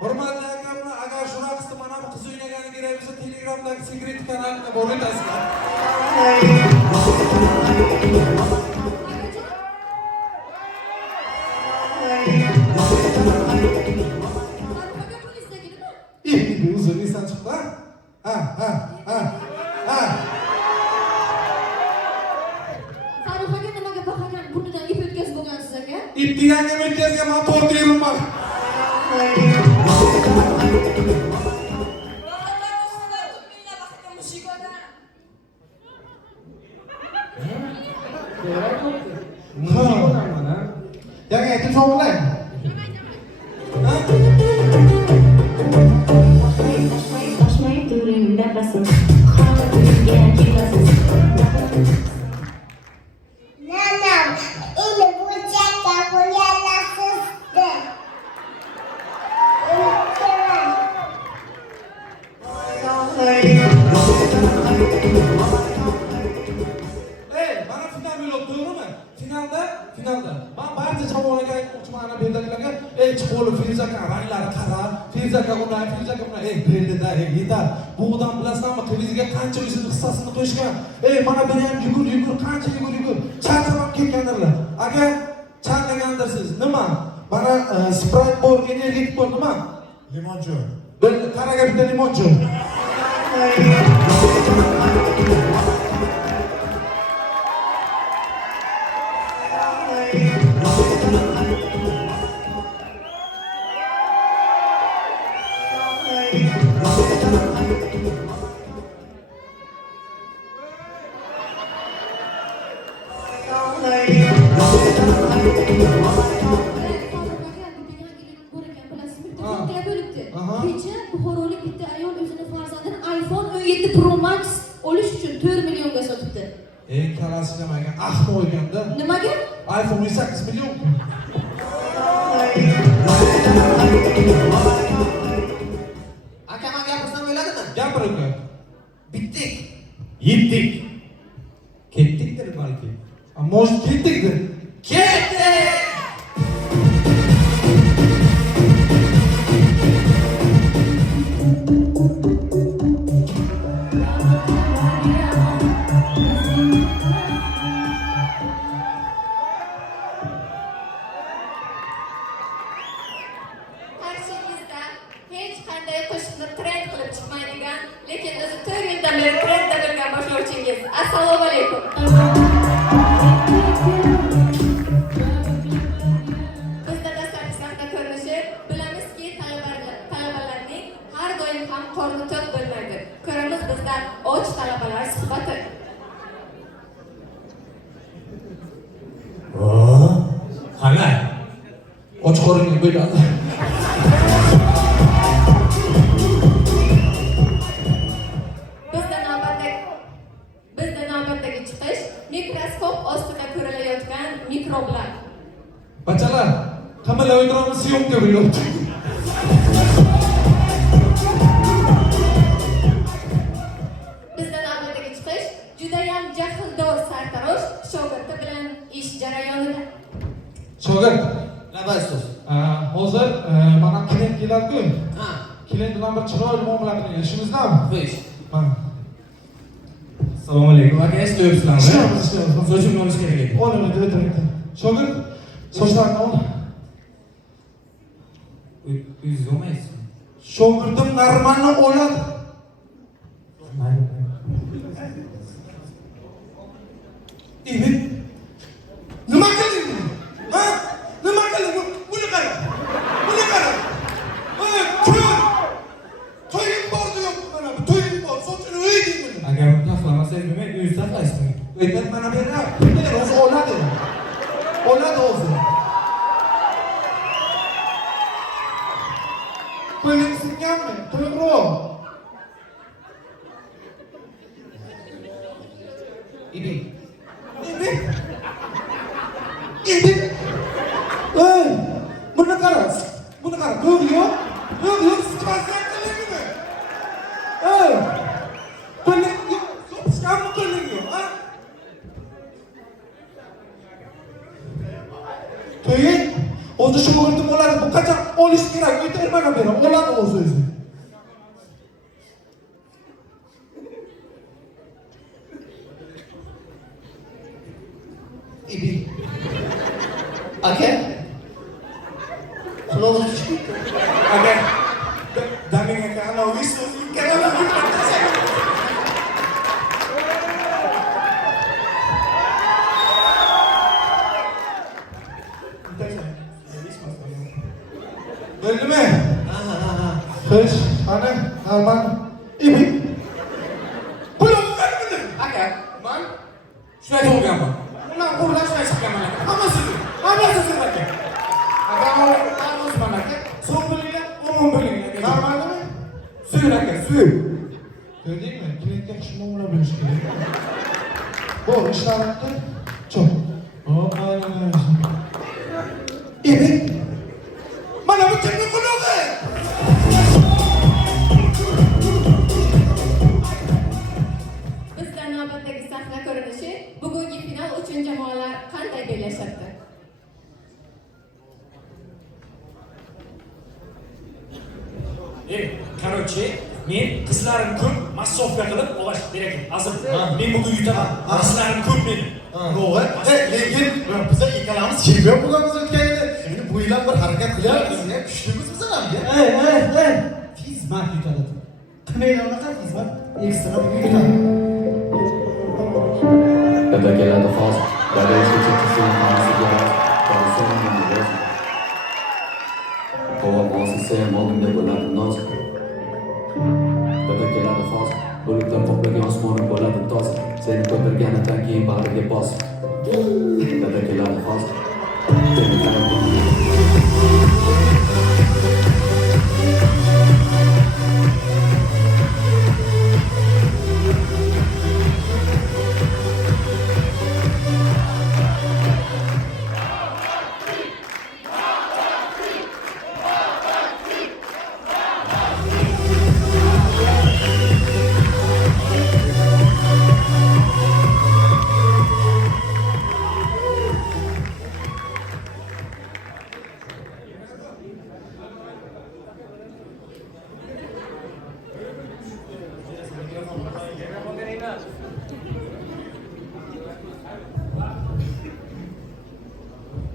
Hurmatli akamlar, agar shunaqa qilsa mana bu qiz o'ynagani kerak bo'lsa, Telegramdagi sekret kanalga borib o'tasizlar. Farruxga polisdagimi? Uzun insan chiqdi. Ha. Farruxga nimaga baqagan burnidan ip o'tkazib bo'lgansiz aka? İp deganga o'tkazgan men to'g'ri yurman. Jangan itu cowok lain. Nanam, ini bucak aku yang nasibnya. Mana final bo'lib, to'g'rimi? Finalda. Men barcha jamoaga aytmoqchiman, ana berdagilarga, chiqib olib Ferizaka ranglari qara, Ferizaka bunday, berdida, yetar. Bu odam bilasizmi, televiziga qancha o'zini hissasini qo'shgan. Mana buni ham yugur, qancha yugur. Charchab ketgandirlar. Agar charchagandirsiz, nima? Mana Sprite bor, energetik bor, nima? Limonchi. Bir qaraga bitta limonchi. Kecha buxorolik bitta ayol o'zini farzandini iPhone 17 Pro Max olish uchun 4 millionga sotibdi. Kalasi nimaga ahmoq bo'lganda? Nimaga? iPhone 18 million. Aka, men gapirsam bo'ladimi? Gapir uka. Bitdik. Yittik. Ketdikdir balki. Может, ketdikdir. Ketdik! Qarshingizda hech qanday qo'shiqni trend qilib chiqmaydigan, lekin o'zi 4 yildan beri trendda bo'lgan boshlovchingiz. Assalomu alaykum. Bizda dastlabki sahna ko'rinishi, bilamizki, talabalarning har doim ham qorni to'q bo'lmaydi. Ko'ramiz bizdan och talabalar suhbati. Qanday? Och qoringa bo'ladi. syomka bo'lyapti. Bizda navbatdagi chiqish judayam jahldor sartarosh shogirdi bilan ish jarayonida. Shogird, Nima ustoz? hozir mana klient keladi-ku. Ha, Klient bilan bir chiroyli muomala qiling. Ishimizdami? qo'yish. Ha. Assalomu alaykum. Aka, ishlayapsizlarmi? Ishlayapmiz. Sochimni olish kerak edi. Oling, o'tiring. Shogird, sochlarini ol. Uyingiz olmaysizmi? Shogirdim normalni oladi. Evet. Nima qilding buni? Ha? Nima qilding? Buni qara. Buni qara. To'yim bordi yo'qmi mana bu? To'yim bor. Sochini o'yding buni. Agar uni taxlamasangiz nima uyingizni saqlaysizmi? Aytib mana berab. Kimdir o'zi oladi. Oladi o'zi. Qo'ling singanmi? To'g'ri. İbi. İbi. İbi. Ey, bunu qara. Bunu qara. Yo'q, yo'q. Yo'q, yo'q, sıkmasın qilingmi? Ey. Qo'ling yo'q. So'pishganmi qo'ling yo'q, ha? To'ying o'zi shogirdim oladi. Bu qachon olish kerak? O'tirmagan beri oladi o'zi. İbi. Aka. Kulağını düştü. Aka. Daming aka ana wisu. Kenapa kita saya? Öldü mü? Kız, ana, Alman, İbi. Kulağını vermedin. Aka. Man. Şuraya tolgama. Ulan buradan şuraya çıkama. Hammasi siz aka. Aka Osman aka. So'ng bilingan, umum bilingan. Normalmi? Suyun aka, suyun. Gördingmi? Klientga xush muomala bo'lish kerak. Bor, ishlarimda cho'q. Hop, aynan. Evet. Mana bu kimning qulog'i? Bizda navbatdagi sahna ko'rinishi bugungi final uchun jamoalar qanday bellashyapti? Короче, men qizlarim ko'p, massovka qilib olash kerak. Azim, men bugun yutaman. Qizlarim ko'p meni. To'g'ri. Lekin biz ikkalamiz chempion bo'lganmiz o'tgan yili. Endi bu yil ham bir harakat qilyapmiz. Kuchlimiz biz ham. Ey. Xizmat yutadi. Qilmaylar unaqa xizmat. Ekstra yutadi. Dada keladi hozir. Dada eshitib tursin, hamasiga qarasam nima Qova bosisa ham oldimda bo'ladi nozik. Dada keladi hozir. Bulutlar qoplagan osmonim bo'ladi toza. Seni ko'targanidan keyin bag'riga bos. Dada keladi hozir. Seni qarab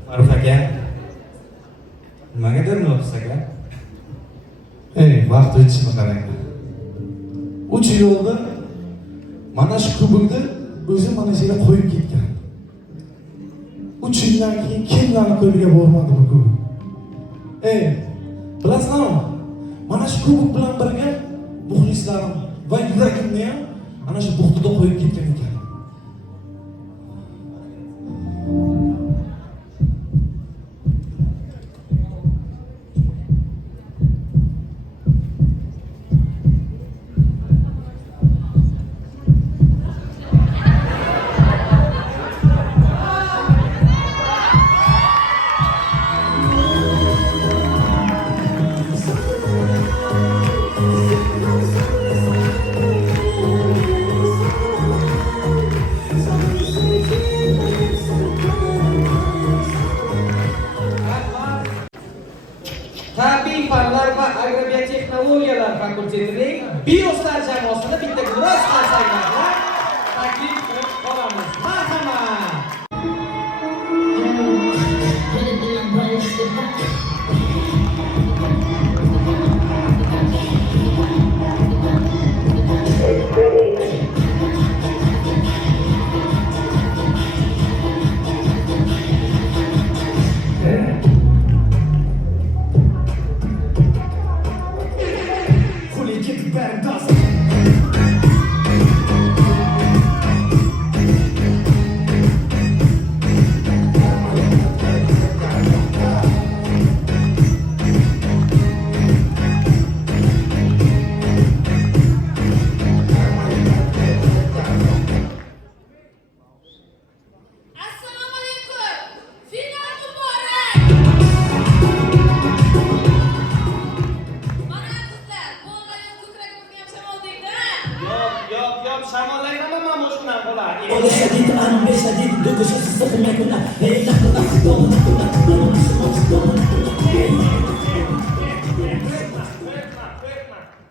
Ma'ruf aka. Nimaga demiryapsiz aka? Vaqt o'tishini qarang. 3 yil oldin mana shu kubokni o'zi mana shu yerga qo'yib ketgan. 3 yildan keyin kimlarni ko'riga bormadi bu kubok. Bilasizmi? Mana shu kubok bilan birga muxlislarim va yuragimni ham ana shu buxtida qo'yib ketgan ekan. ko'rsatiling. Bioslar jamoasini bitta g'uros qilsanglar taklif qilib qolamiz. Marhamat. Jullie get bad dust. Assalomu alaykum. Final muborak. Mana qizlar, qo'llaringiz ko'kragimizga ham shamol tegdi. Yo'q, shamollayman men o'shundan bo'ladi. Olha shadid, anbe shadid, duguşu sıkı mekuna. Hey nakuna, dona kuna, dona kuna.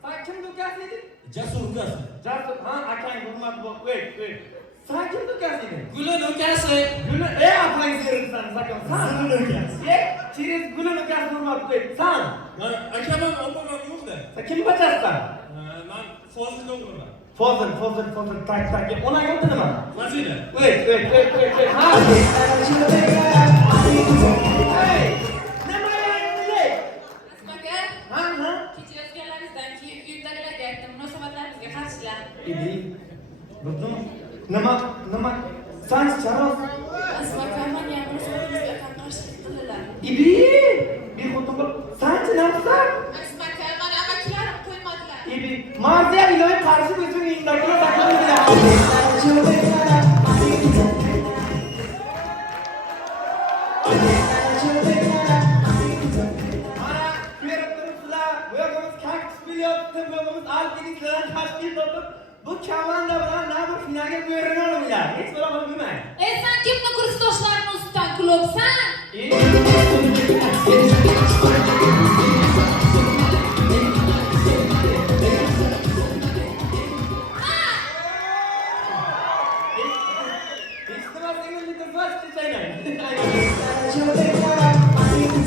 Sen kimni ukasi eding? Jasur ukasi. Jasur, ha, akang hurmat bo'l. Wait. Sen kimni ukasi eding? Gulni ukasi. Gulni, apang zerinsan, sakon. Sen ukasi. Через Gulni ukasi hurmat qo'y. Sen. Akaman, opamam yo'qda. Sen kim bachasisan? Men Fozil o'g'liman. Fozil, tak. Onang oti nima? Mazina. Wait. Ha. Hey. Nima deyapsiz? Asmaka, Ha. kecha yozganlaringizdan keyin uydagilarga aytdim, munosabatlarimizga qarshilar. Idi. Bildimi? Nima? Sen charos. Asmaka, men ham munosabatimizga ham qarshilik qildilar. Idi. Bir xotin qilib, sen nafsan? Asmaka, meni amakilarim qo'ymadilar. Idi. Marziya iloy qarshi o'zing indagini taklif Mana ko'rib turibsizlar, bu yog'imiz kaktus bo'lyapti, bu yog'imiz alpinistlardan tashkil topib, bu komanda bilan na bir finalga ko'rina olmaylar. Hech bir qilib bilmang. Sen kimni kursdoshlarini ustidan kulibsan?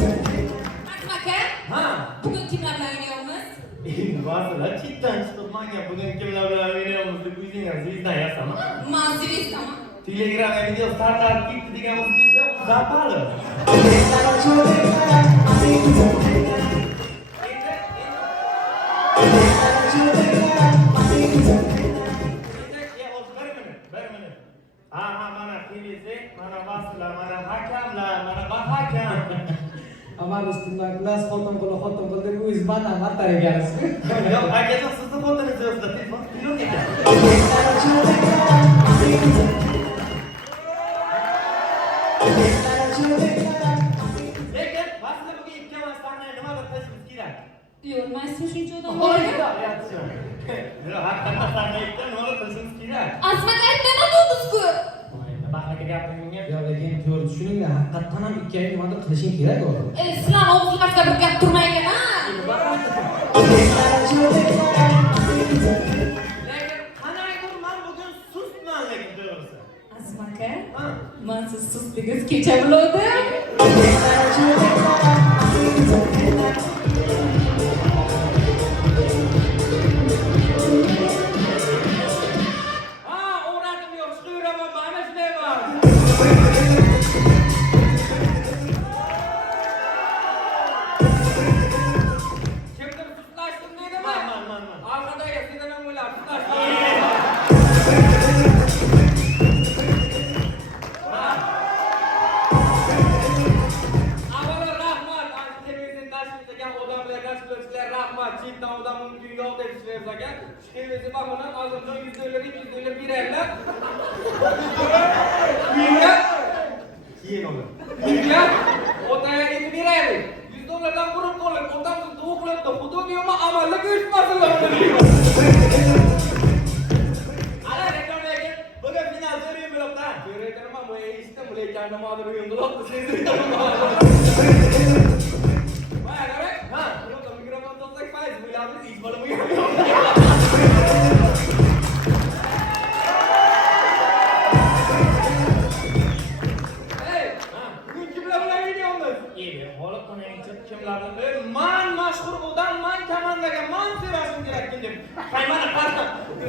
Asmaka, bugun kimlar bilan o'ynayapmiz? Vasila, chitdan chiqib menga bugun kimlar bilan o'ynayapmiz deb o'zingiz vizdan yasama. Men Zvezdaman. Telegramga video tarqalib ketdi degan o'zingizda zapali. Bir minut. Ha, mana TV'si, mana Vasila, mana hakamlar, mana bahakam. Amal ustimdan class xotin qil deb o'z bana taragansiz. Yo'q, akajon sizni fotoningizni yozdi. Telefon pilot ekan. Lekin Vasila bugun ikkalasini nimadir qilishimiz kerak. Yo'q, men siz shuncha odam Yaxshi. Haqiqatdan sanaylikda nimadir qilishimiz kerak. Asmaka, nima bo'ldi-ku? Bahaka gapiringga. Yo, lekin to'g'ri tushuninglar, haqiqatdan ham ikkoving nimadir qilishing kerak o'g'lim. Sizlar og'izlaringizga bir gap turmaygan, ha? Lekin qanaydir men bugun sustman lekin to'g'risi. Asmaka, Ha. men siz sustingiz kecha bildim. Ha, o'radim yo'q, chiqaveraman, mana shunday bor. Kimdir sutlashdim deydimi? Man. Arkadagi sizdan ham o'ylab Avvalo rahmat, televizyon tashkil qilgan odamlarga, sportchilar rahmat. Chetdan odam mumkin yo'q deb ishlayapsan. Shu televizyon bahona hozirdan 100 dollar, 200 dollar beraylar. Uyga keyin olur. Uyga otaya gidip beraylik. 100 dollardan quruq qolib, otamni to'qlabdi. Xudo deyman, amalda ko'rishmasinlar uni deyman. Ala reklamdagi bugun final o'yin bo'libdi. Ko'raydirman, bu eshitdim, lekin nimadir o'yin bo'libdi. Sezdirdim. Ha, mikrofon tutsak fayz, bu yalnız hiç bana Mana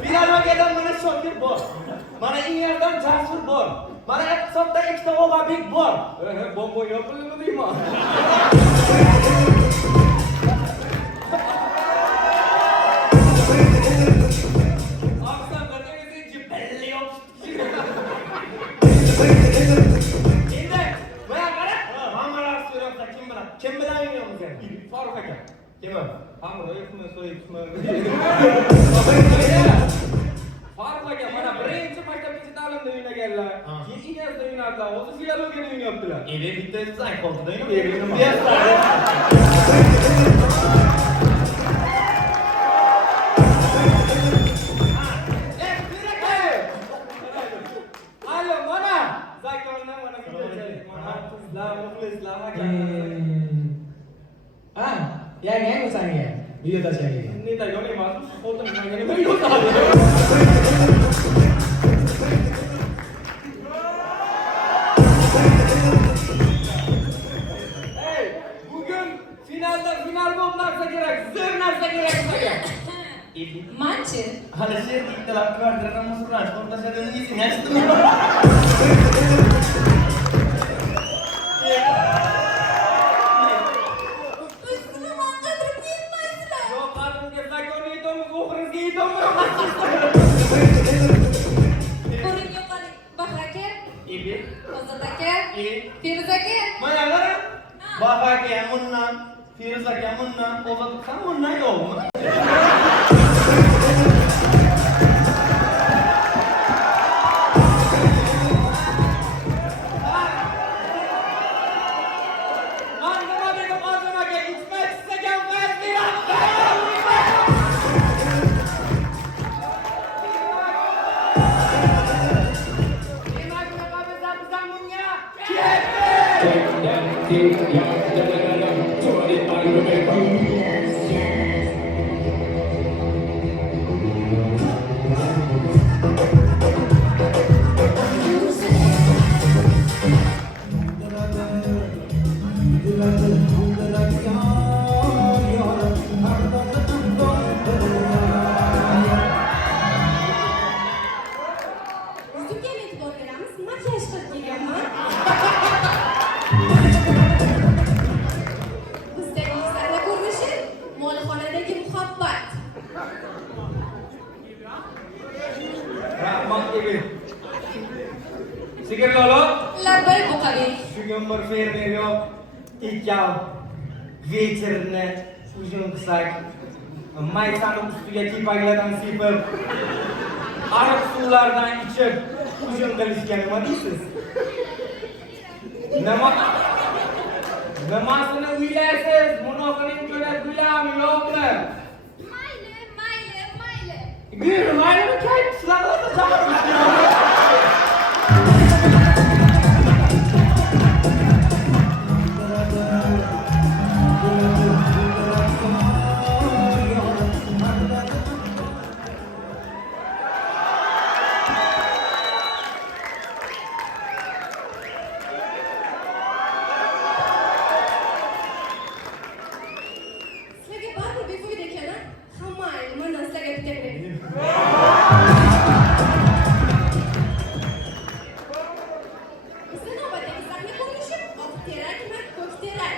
finalga mana Shokir bor. Mana Inyardan Jasur bor. Mana iqtisodda ikkita Obabek bor. Bomba yopilmi deyman. Aqsam qanday jibelli yopishdi. Endi mana qara, hammalar so'rabsa kim bilan? Kim bilan o'ynaymiz endi? Farruh aka. Kim o? Hamma yo'qmi, so'yibmi? Farruh aka mana birinchi maktabgacha ta'limda o'ynaganlar. Keyin Ilyasda o'ynadilar, hozir filologiyada o'ynayaptilar. Endi bittasi Zankolda Alo, mana Zakolni mana bittasi. Mana qizlar, muxlislar aka. Ha, yangi o'zanga. Videoda chekgan. Neda yo'q emas, xotinim menga nima yo'qadi? Ey, bugun finalda final bo'lib narsa kerak, zo'r narsa kerak bizga. Manchi. Hali sher ikkitalar kvartirada musulmon o'rtasidagi ising aytdimi? Yo'q, qadimga zakonni yetamiz, oxirizga yetamiz. Ko'ring yo'qoling. Bahra aka, Ibi, Ozod aka, i, Feruza aka. mana qara. Babaga mundan, Feruzaga mundan, Ozod ham mundan yo'qmi? O'zimga e'tibor beramiz, makiyaj qilib kelganman. Bizdagi sahna ko'rinishi molxonadagi muhabbat. Rahmat Ibi. Sigir lolo. Labbay Buqaviy. Bugun bir fermer yo'q. Ikkav вечерni uzun qilsak, maysani ustiga kepaklardan sepib, ariq suvlardan ichib, uzun qilishga nima deysiz? Nimasini o'ylaysiz? Munofiqning ko'ra gulam yo'qmi? Mayli. Gül, mayli kayf sizlarga chaqirib Sizlarga baribir befoyda ekan-a? Hammang mendan sizlarga bitta beradi. Bizda navbatdagi sahna ko'rinishi oq terakmi, ko'k terak.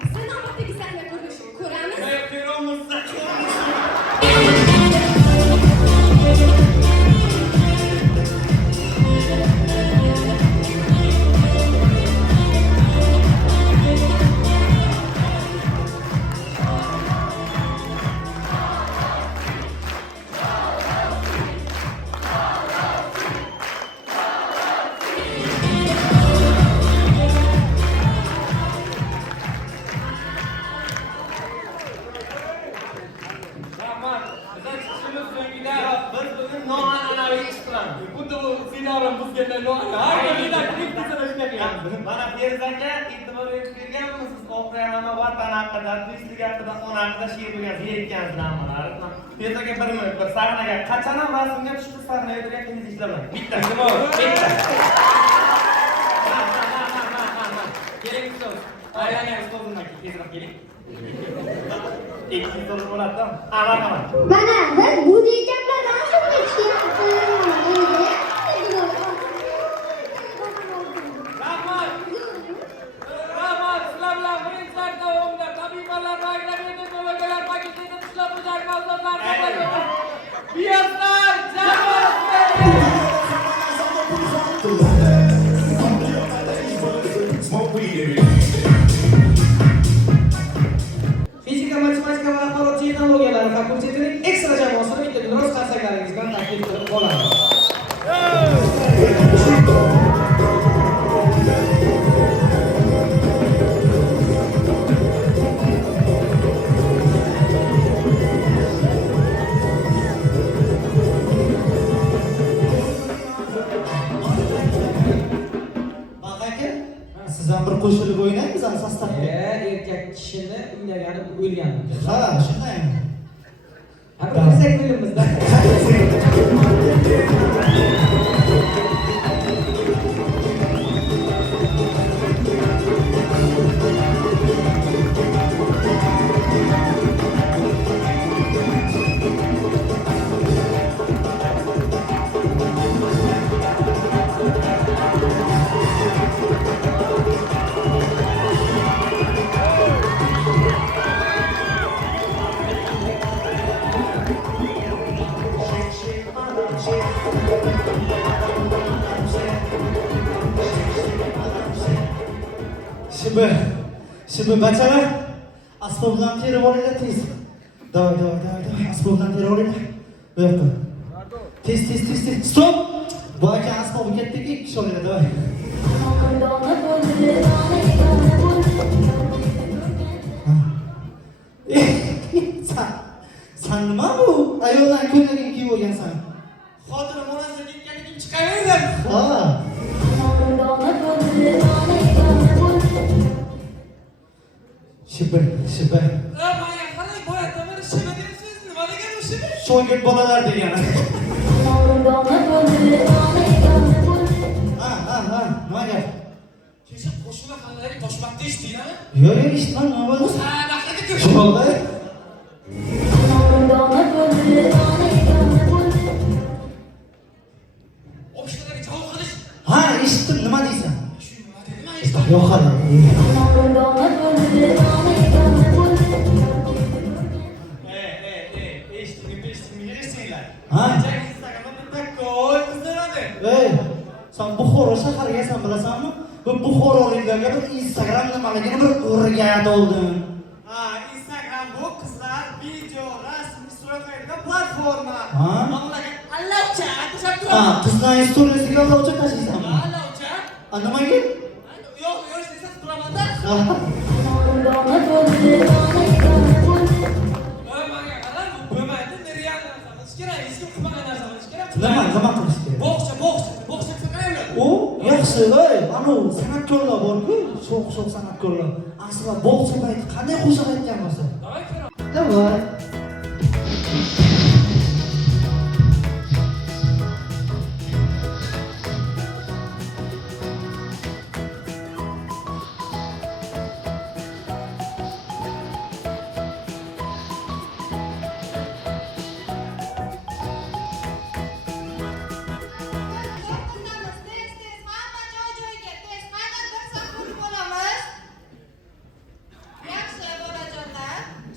Bizda navbatdagi sahna ko'rinishi ko'ramiz. Dinorim buzgandan har kunidan bitta so'rashmayapman. Mana Ferzaka e'tibor berib kelganmiz siz oqrayama vatan haqida, tinchlik haqida, ona haqida she'r yozib ekansiz hammalari. Ferzaka bir sahnaga qachon ham rasmga tushdi sahnaga o'tirgan izlamang. Bitta. Bitta. Keling ustoz. Aylangan ustozimdan tezroq keling. Ikki so'z bo'ladi. Mana. Mana biz bu deyaplardan Rahmat. Rahmat. Sizlar bilan birinchi sayt davomida tabibalar maktabida ko'makalar paketida ishlab o'jar mavzular qatnashadi. Biyoslar jamoasi. Fizika, matematika va axborot texnologiyalari fakultetining ekstra jamoasini bitta biroz qarsaklaringiz bilan taklif qilib qolamiz. Bak aka, siz ham bir qo'shilib o'ynaymiz ham sostavga. Erkak kishini uylagani o'lgan. Ha, shundaymi? Ha, bilsak bilimizda. Şimdi bacalar, asbobdan terib olinglar tez. Davay, asbobdan terib olinglar. Bu yoqqa. Tez. Stop! Bu aka asbobi ketdik, ikki kishi olinglar, davay. Sen nima bu? Ayoldan ko'ylaging kiyib olgansan. Xotinim onasiga ketganligim chiqaverdim. Ha. Şibir. Menga qarang, boyatdan beri shima deyapsiz. Nima degan u shima? Shogird bolalar degani. Ha, nima gap? Kecha qo'shma xonadagi toshbaqni eshitdinglarmi? Yo'q, eshitmam, nima bo'ldi? Naqadar ko'p. Sho'g'ri. O'shalarga javob qilish. Ha, eshitdim, nima deysan? Shu nima dedim, eshitdim. Yo'q hali. Eshitdim, yig'ishsinglar. Ha? Instagramda bitta ko'l qizdiradi. Ey, sen Buxoro shahargasan bilasanmi? Bu Buxoroliklarga bir Instagram nimaligini bir o'rgat oldim. Ha, Instagram bu qizlar video, rasm ishtiroklaydigan platforma. Ha? Ularga allovcha tashab Ha, turadi. qizlarning storiesiga allovcha tashlaysanmi? Allovcha. Ha, nimaga? Yo'q, desa turamanda. Ha. Menga qarang, bu bo'lmaydi. Real narsa qilish kerak. Hech kim qilmagan narsa qilish kerak. Nima qilish kerak? Bog'cha qilmayman. O, yaxshi, ey, ana san'atkorlar bor-ku, sho'x san'atkorlar. Aslida bog'cha payti qanday qo'shiq aytgan bo'lsa? Davay.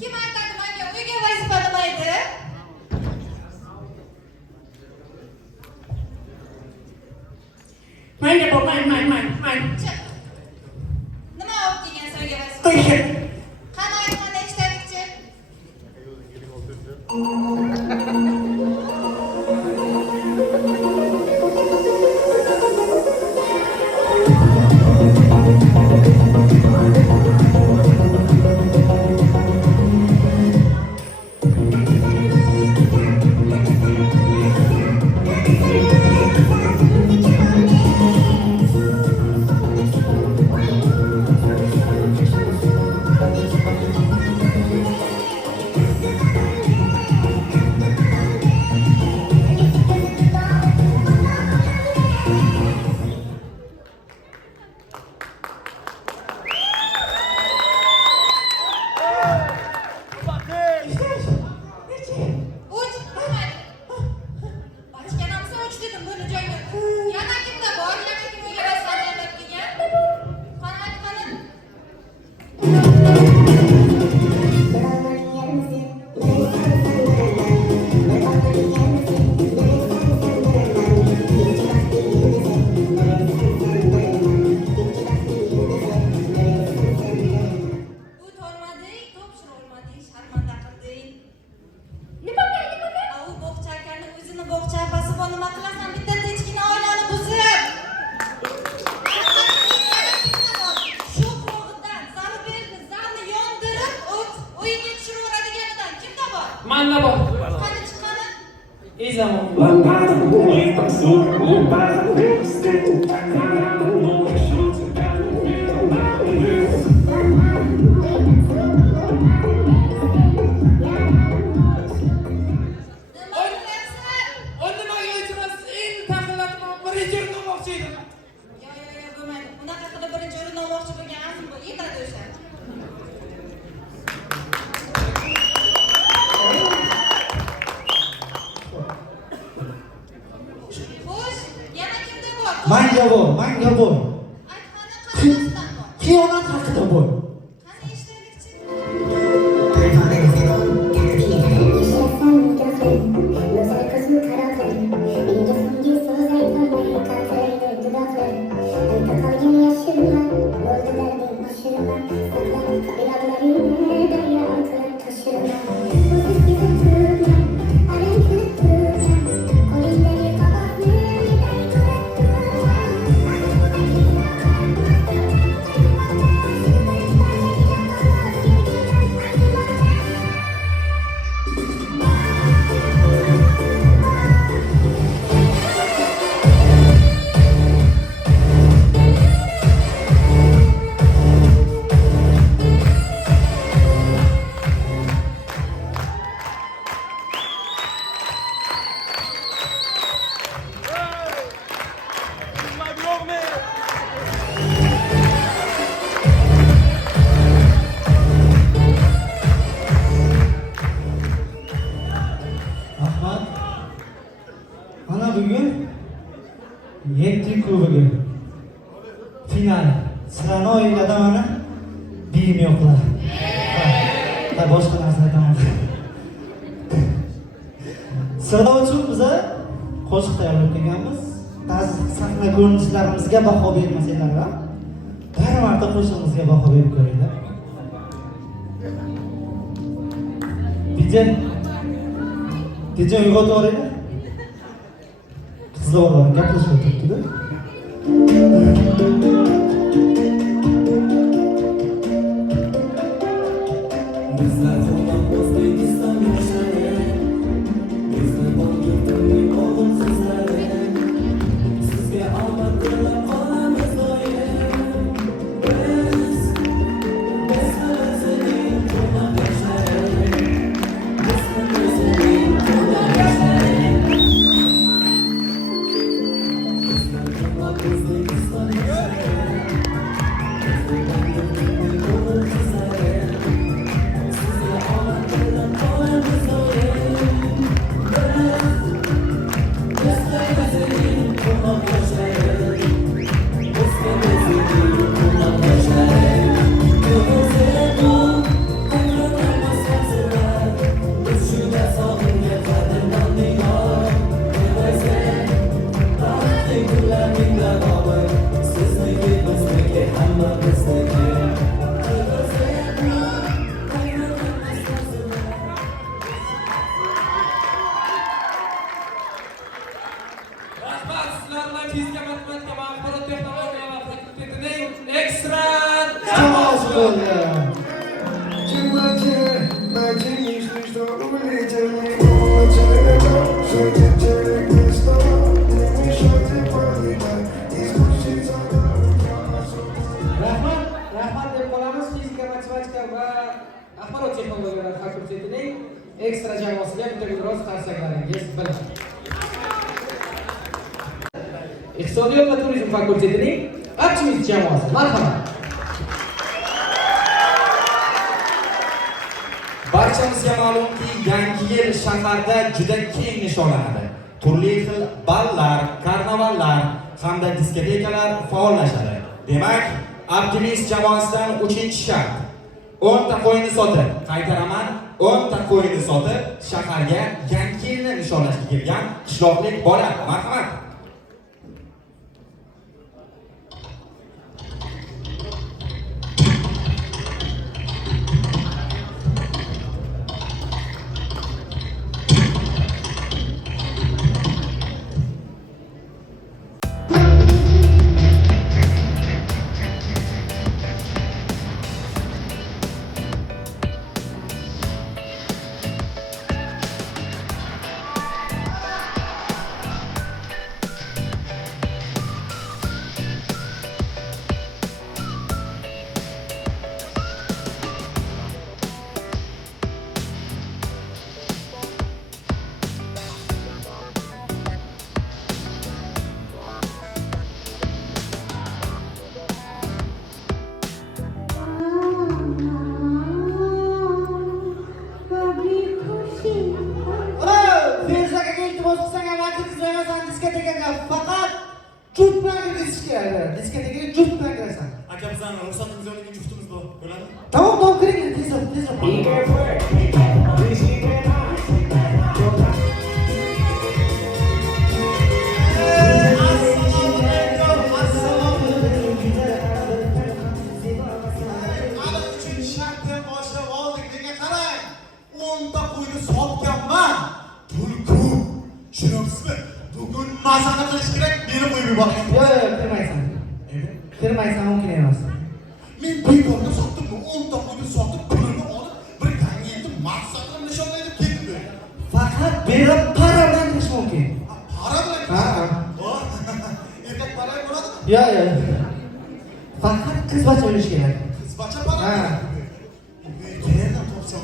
Kim aytadi menga uyga vazifa nimaydi? Menga bo'lmay. Nima olib kelgan uyga vazifa? Qo'ying. Qani aytmadi eshitaylikchi. dedim. Yo, bo'lmaydi. Unaqa qilib birinchi o'rinni olmoqchi bo'lgansiz bu. Yetadi o'sha. Xo'sh, yana kimda bor? Manga bor. Aytmadi, qanaqasidan bor? Xiyonat haqida bor. Qani eshitaylikchi? Ahmad, ana bugun 7 kubogi final. Sizlarni o'yinlarda mana biyim yo'qlar. Ha, boshqa narsa aytaman. Sizlar uchun biz qo'shiq tayyorlab kelganmiz. Ba'zi sahna ko'rinishlarimizga baho bermasanglar ham, bir marta qo'shig'imizga baho berib ko'ringlar. Kecha uyg'otib olaylik. Qizlar bilan gaplashib o'tiribdi-da. Rahmat, sizlar bilan fizika, matematika va axborot texnologiya fakultetining ekstra Jamoasi bo'ldi. Rahmat deb qolamiz fizika, matematika va axborot texnologiyalari fakultetining ekstra jamoasiga bitta biroz qarsaklaringiz bilan. Iqtisodiyot va turizm fakultetining optimist jamoasi. Marhamat. Barchamizga ma'lumki, yangi yil shaharda juda keng nishonlanadi. Turli xil ballar, karnavallar hamda diskotekalar faollashadi. Demak, optimist jamoasidan 3-shart 10 ta qo'yni sotib, qaytaraman, 10 ta qo'yni sotib, shaharga yangi yilni nishonlashga kelgan qishloqlik bola. Marhamat. Juft bilan kirish kerak. Diskotekaga juft bilan kirasan. Aka bizani ruxsatimiz yo'qligiga juftimiz bor. Bo'ladimi? Tamam, kiring, tezroq. Hali 3-shartni boshlab oldik. Nega qarang? 10 ta qo'yni sotganman. Tulku. Tushunyapsizmi? Bugun mazani qilish kerak, meni qo'yib yuboring. Yo'q, kirmaysan. Kirmaysan, mumkin emas. Men bekorga sotdimmi? 10 ta qo'yni sotib, pulini olib, bir tanga yetib, maqsadimni nishonlaydi ketdi. Faqat berib para bilan kirish mumkin. Para bilan Ha. erkak para bo'ladimi? Yo'q. Faqat qizbacha o'lish kerak. Qizbacha para. Ha. Qayerdan topsam?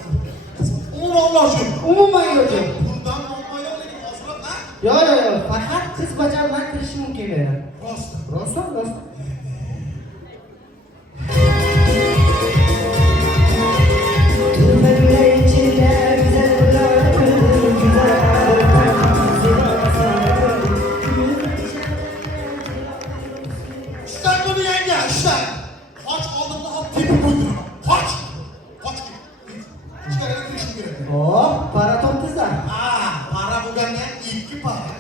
Umuman lojim. Umuman yo'q. Puldan muammo yo'q, lekin hozirroq, ha? Yo'q. Faqat qizbacha bilan kirish mumkin edi. Rost. Rost. Ishdan buni yanga, ishdan. Qoch oldimda olib tepib qo'ydiraman. Qoch. Qoch. Ichkariga kirishim kerak. Hop, para topdingizlar. Ha, para bo'lganda 2 para.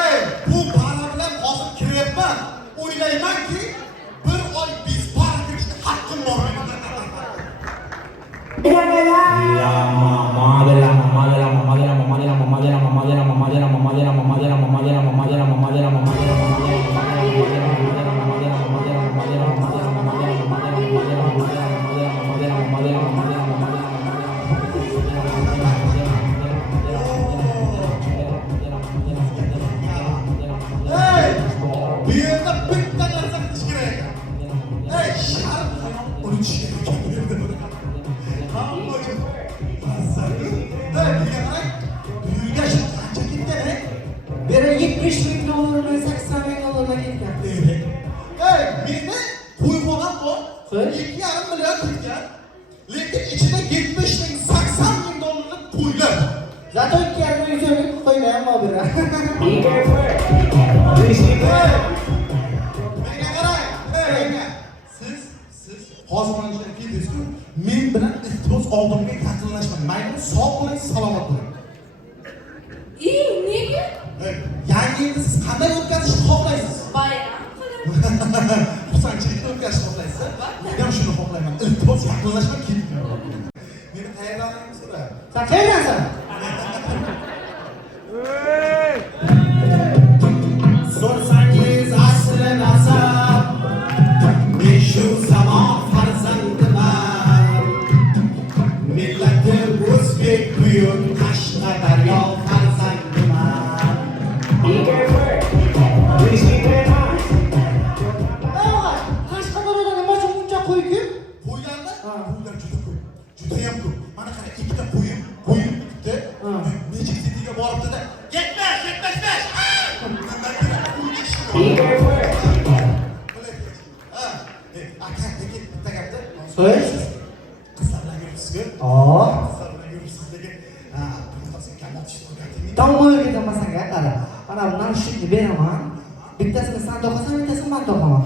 Ey, bu para bilan hozir kiryapman. O'ylaymanki, bir oy biz para kirishga haqqim bor. Ey, bu yerda bitta narsa qilish kerak ekan. Ey, sharq uni tushunga keldi. Hammaga mazali. Ey, bunga qarang. Bu yerga shu qancha ketgan, ey? Beri 70 ming dollardan 80 ming dollarga ketgan. Ey, meni qo'ybolam bor. Xo'sh. 2,5 million ketgan. Lekin ichida 70 ming 80 ming dollarlik qo'ylar. Zato 2,5 ming so'mlik qo'ymayman bobira. Menga qarang. Ey, menga. Siz hozir mana shunday keldingiz-ku, men bilan iltimos oldimga yaqinlashmang. Mayli, sog' bo'ling, salomat bo'ling. Nega? Yangi yilni siz qanday o'tkazishni xohlaysiz? Bayram qilib. Xursandchilikni o'tkazishni xohlaysiz? Men ham shuni xohlayman. Iltimos yaqinlashmang, keting. Meni qayerdanligimni so'ra. Sen qayerdansan? Sorsangiz asli nasab, men shu zamon farzandiman. Millatim o'zbek, buyuk Qashqadaryo farzandiman. Qashqadaryoda nima uchun buncha qo'y ko'p? Qo'ylarda? Qo'ylar juda ko'p. Judayam ko'p. Mana qara ikkita qo'yim bitdi. Necha sitiga boribdi-da. Yetmash. Aka, bitta gapda. Xo'sh. Qizlar bilan yuribsiz-ku? Oh. Qizlar bilan yuribsiz degan. Bunaqasi kamol tushib qo'ygan. Tamom ketaman senga, qara. Mana bundan shitni beraman. Bittasini sen to'qasan, bittasini men to'qaman.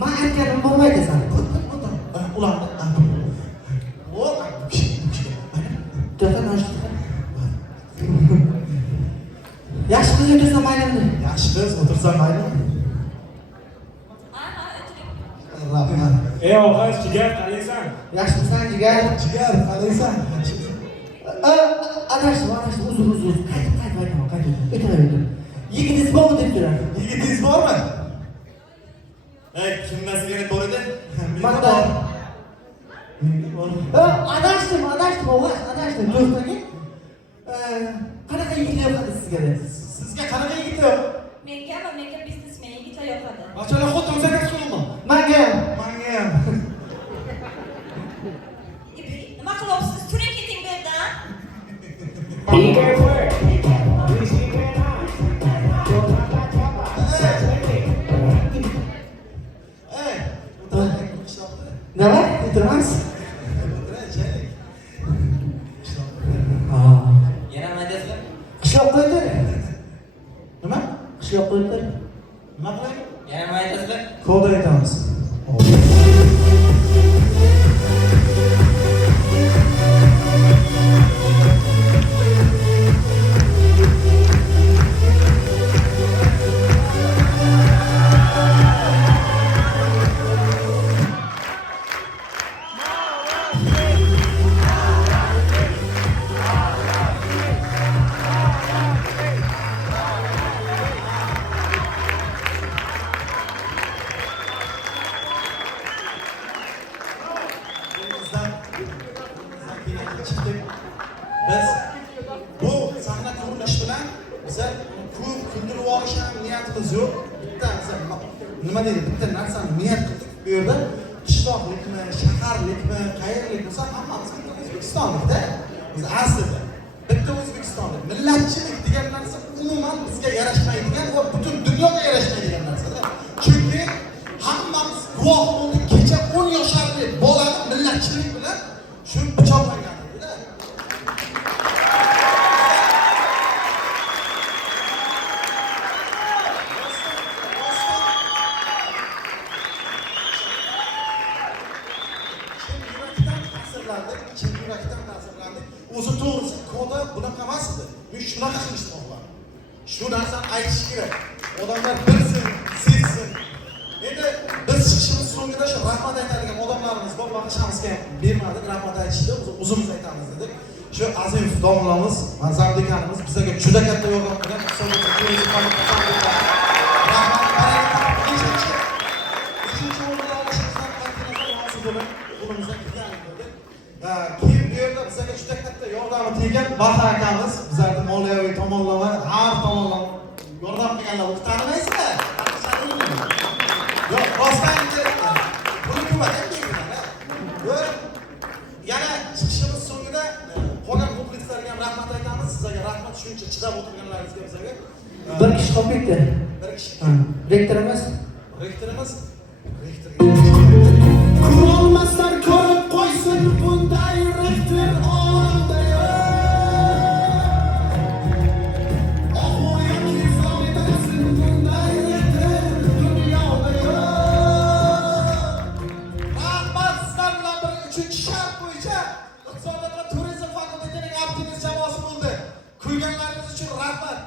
Men aytganim bo'lmaydi sen. Ularni. Yaxshi qiz o'tirsa maylimi? Yaxshi qiz o'tirsa maylimi? Rahmat. Ey og'az, jigar qalaysan? Yaxshimisan, jigar? Jigar, qalaysan? Adashdim, uzr. Qaytib. O'tiraverdim. Yigitingiz bormi deb turar. Yigitingiz bormi? Ey, kimdan sigaret bor edi? Manda. Adashdim, adashdim. Do'stlarga. Qanaqa yigitlar yoqadi sizga? Sizga qanaqa yigitlar? Menga biznesmen yigitlar yoqadi. Bachana xuddi o'zak qildim. Menga ham. Nima qilyapsiz? Turing keting bu yerdan. Nima? O'tiramiz. Yana nima deyapsizlar? qishloqqa o'tir. Nima? Qishloqqa o'tir. Nima qilay? Yana aytasizlar. Kod aytamiz. Biz bu sahna qurilish bilan biza ko'p kuldirib olish ham niyatimiz yo'q. Bitta nima deydi? Bitta narsani niyat qildik. Bu yerda qishloqlikmi, shaharlikmi, qayerlik bo'lsa hammamiz bitta O'zbekistonlikda. Biz aslida bitta O'zbekistonlik. Millatchilik degan narsa umuman bizga yarashmaydigan va butun dunyoga yarashmaydigan narsadir. Chunki hammamiz guvoh bo'ldik, kecha 10 yoshli bolani millatchilik bilan shu pichoqlangan. O'zi to'g'risi koda bunaqa emas edi. Men shunaqa qilishni xohladim. Shu narsani aytish kerak. Odamlar bilsin, sezsin. Endi biz chiqishimiz so'ngida shu rahmat aytadigan odamlarimiz bor, baxshamizga bermadik, rahmat aytishdi, o'zimiz aytamiz dedik. Shu Azimov domlamiz, Mazamdekanimiz bizga juda katta yordam qilgan. Ikkinchi o'rinda olishimizdan qo'limizdan kelgan edi. Keyin bu yerda bizga juda katta yordami tegan Baha akamiz, bizlarning moliyaviy tomonlama, har tomonlama yordam qilganlar. Tanimaysizlar? Yo'q, rostdan buni ko'rmagan. Yana chiqishimiz so'ngida qolgan muxlislarga ham rahmat aytamiz. Sizlarga rahmat shuncha chidab o'tirganlaringizga bizga. Bir kishi qolib ketdi. Bir kishi. Rektorimiz. Rektorimiz. Ko'rolmaslar ko'rib qo'ysin bunday rektor olamda yo'q. Ohu yoki zomidasin bunday rektor dunyoda yo'q. Rahmat sizlar bilan bir 3-shart bo'yicha iqtisodiyot va turizm fakultetining optimist jamoasi bo'ldi. Kulganlaringiz uchun rahmat.